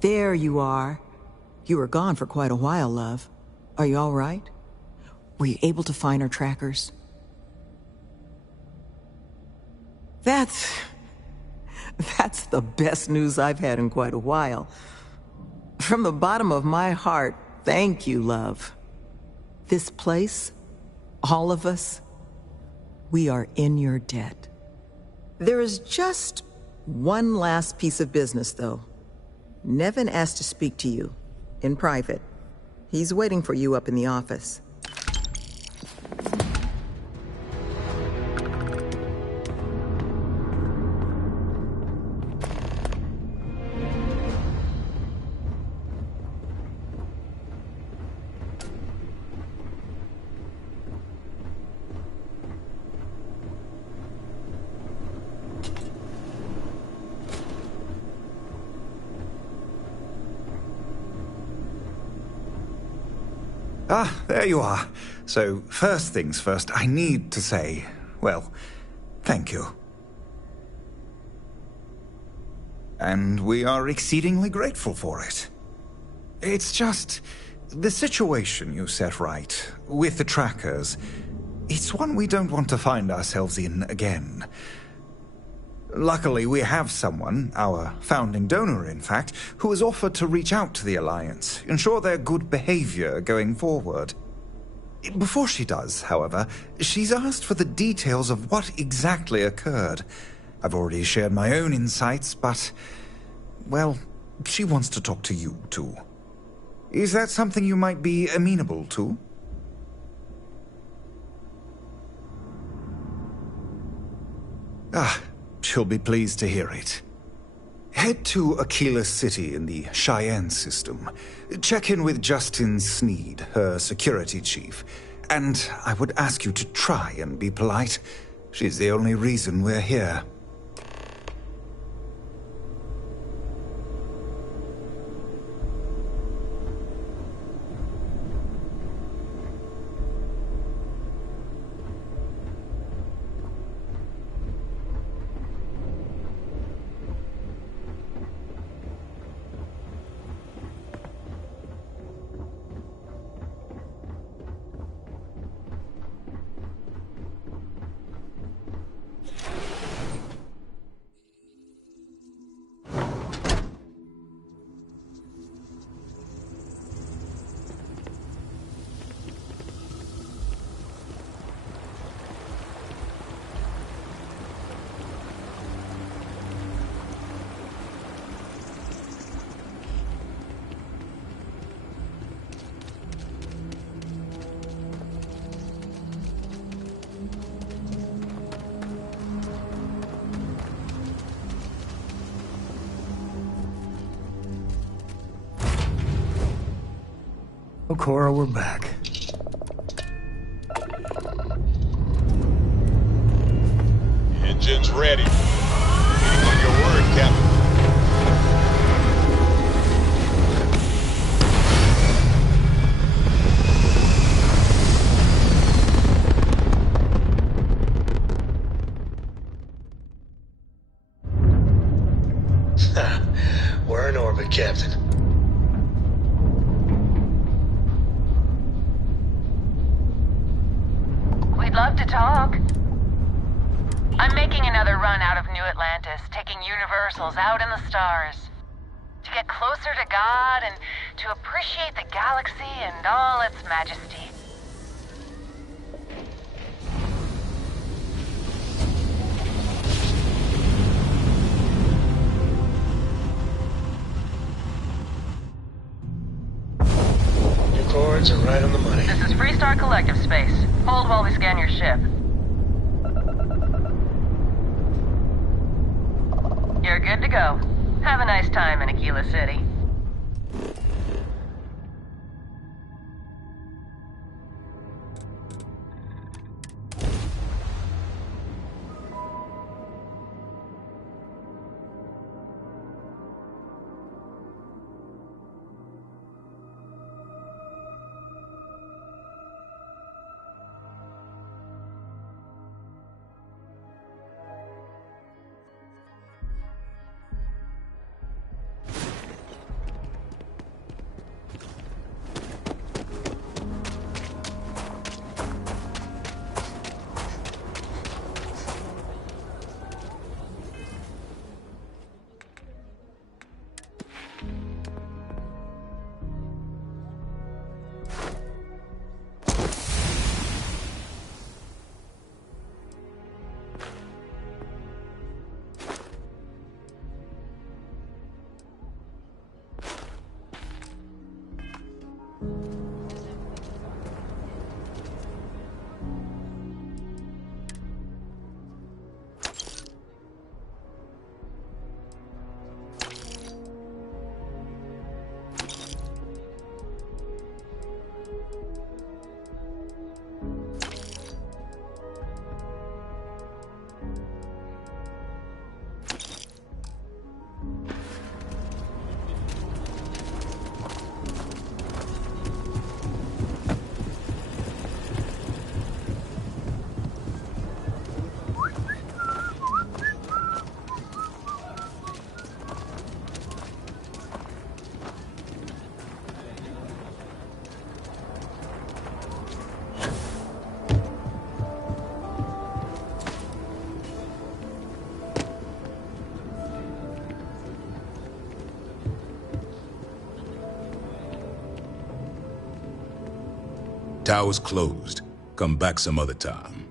There you are. You were gone for quite a while, love. Are you all right? Were you able to find our trackers? That's the best news I've had in quite a while. From the bottom of my heart, thank you, love. This place, all of us, we are in your debt. There is just one last piece of business, though. Nevin asked to speak to you, in private. He's waiting for you up in the office. Ah, there you are. So, first things first, I need to say, well, thank you. And we are exceedingly grateful for it. It's just, the situation you set right, with the trackers, it's one we don't want to find ourselves in again. Luckily, we have someone, our founding donor in fact, who has offered to reach out to the Alliance, ensure their good behavior going forward. Before she does, however, she's asked for the details of what exactly occurred. I've already shared my own insights, but, well, she wants to talk to you, too. Is that something you might be amenable to? Ah, she'll be pleased to hear it. Head to Aquila City in the Cheyenne system. Check in with Justin Sneed, her security chief. And I would ask you to try and be polite. She's the only reason we're here. Oh, Cora, we're back. Engine's ready. Waiting on your word, Captain. We're in orbit, Captain. We'd love to talk. I'm making another run out of New Atlantis, taking universals out in the stars. To get closer to God and to appreciate the galaxy and all its majesty. Your chords are right on the money. This is Freestar Collective Space. Hold while we scan your ship. You're good to go. Have a nice time in Aquila City. Tower's closed. Come back some other time.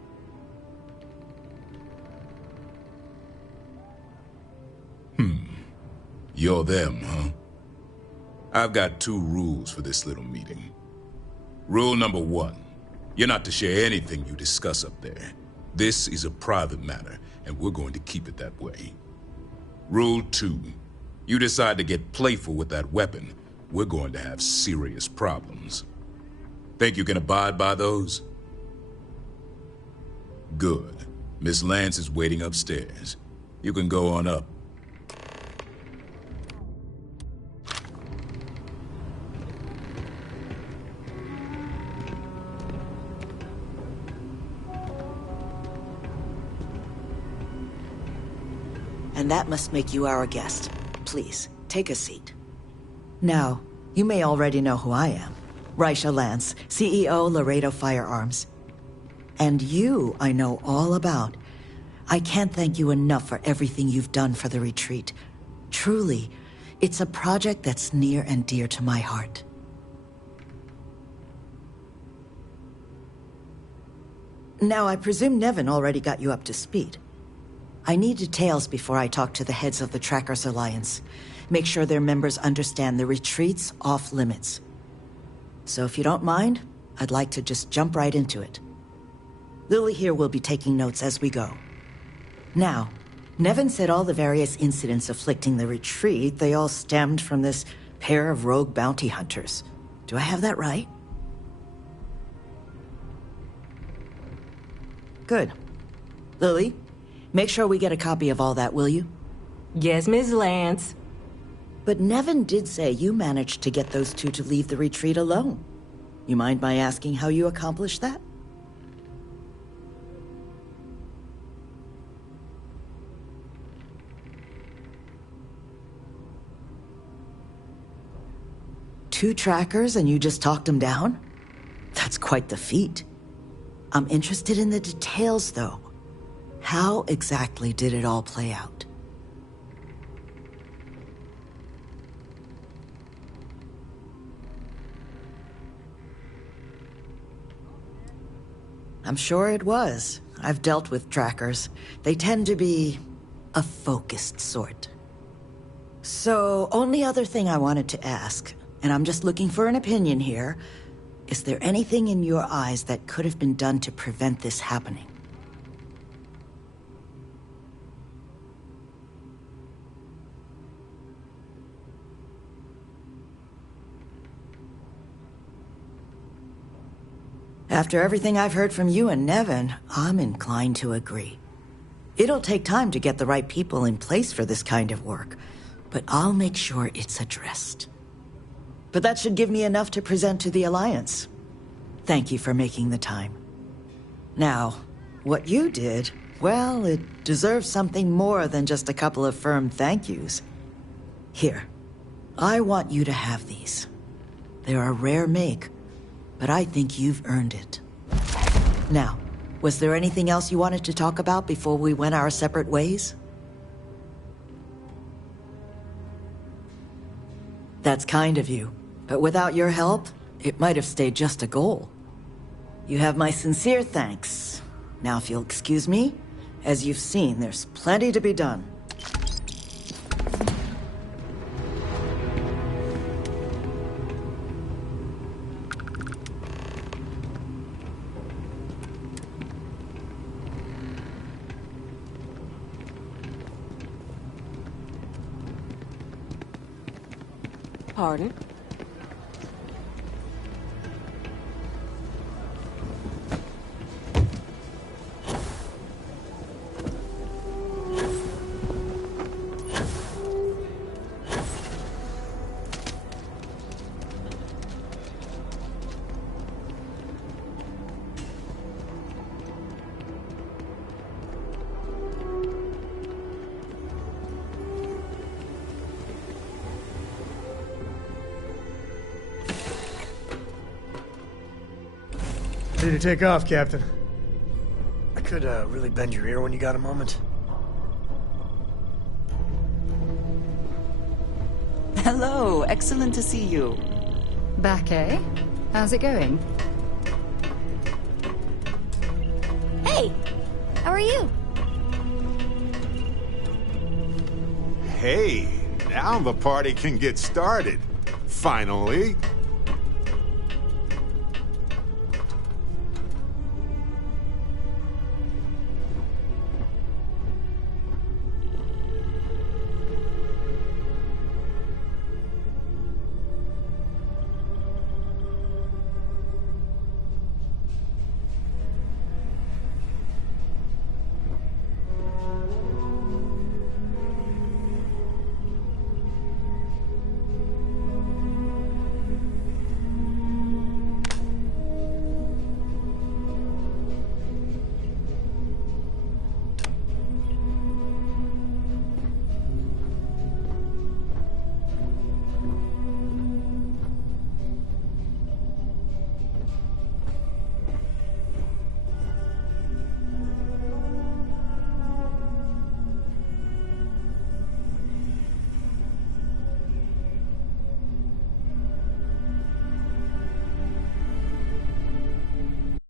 You're them, huh? I've got 2 rules for this little meeting. Rule number 1, you're not to share anything you discuss up there. This is a private matter, and we're going to keep it that way. Rule 2, you decide to get playful with that weapon, we're going to have serious problems. Think you can abide by those? Good. Miss Lance is waiting upstairs. You can go on up. And that must make you our guest. Please, take a seat. Now, you may already know who I am. Raisha Lance, CEO, Laredo Firearms. And you, I know all about. I can't thank you enough for everything you've done for the retreat. Truly, it's a project that's near and dear to my heart. Now, I presume Nevin already got you up to speed. I need details before I talk to the heads of the Trackers Alliance. Make sure their members understand the retreat's off limits. So if you don't mind, I'd like to just jump right into it. Lily here will be taking notes as we go. Now, Nevin said all the various incidents afflicting the retreat, they all stemmed from this pair of rogue bounty hunters. Do I have that right? Good. Lily, make sure we get a copy of all that, will you? Yes, Ms. Lance. But Nevin did say you managed to get those 2 to leave the retreat alone. You mind my asking how you accomplished that? Two trackers and you just talked them down? That's quite the feat. I'm interested in the details, though. How exactly did it all play out? I'm sure it was. I've dealt with trackers. They tend to be a focused sort. So, only other thing I wanted to ask, and I'm just looking for an opinion here, is there anything in your eyes that could have been done to prevent this happening? After everything I've heard from you and Nevin, I'm inclined to agree. It'll take time to get the right people in place for this kind of work, but I'll make sure it's addressed. But that should give me enough to present to the Alliance. Thank you for making the time. Now, what you did, well, it deserves something more than just a couple of firm thank yous. Here, I want you to have these. They're a rare make, but I think you've earned it. Now, was there anything else you wanted to talk about before we went our separate ways? That's kind of you, but without your help, it might have stayed just a goal. You have my sincere thanks. Now, if you'll excuse me, as you've seen, there's plenty to be done. Pardon? Ready to take off, Captain. I could really bend your ear when you got a moment. Hello, excellent to see you. Back, eh? How's it going? Hey! How are you? Hey, now the party can get started. Finally.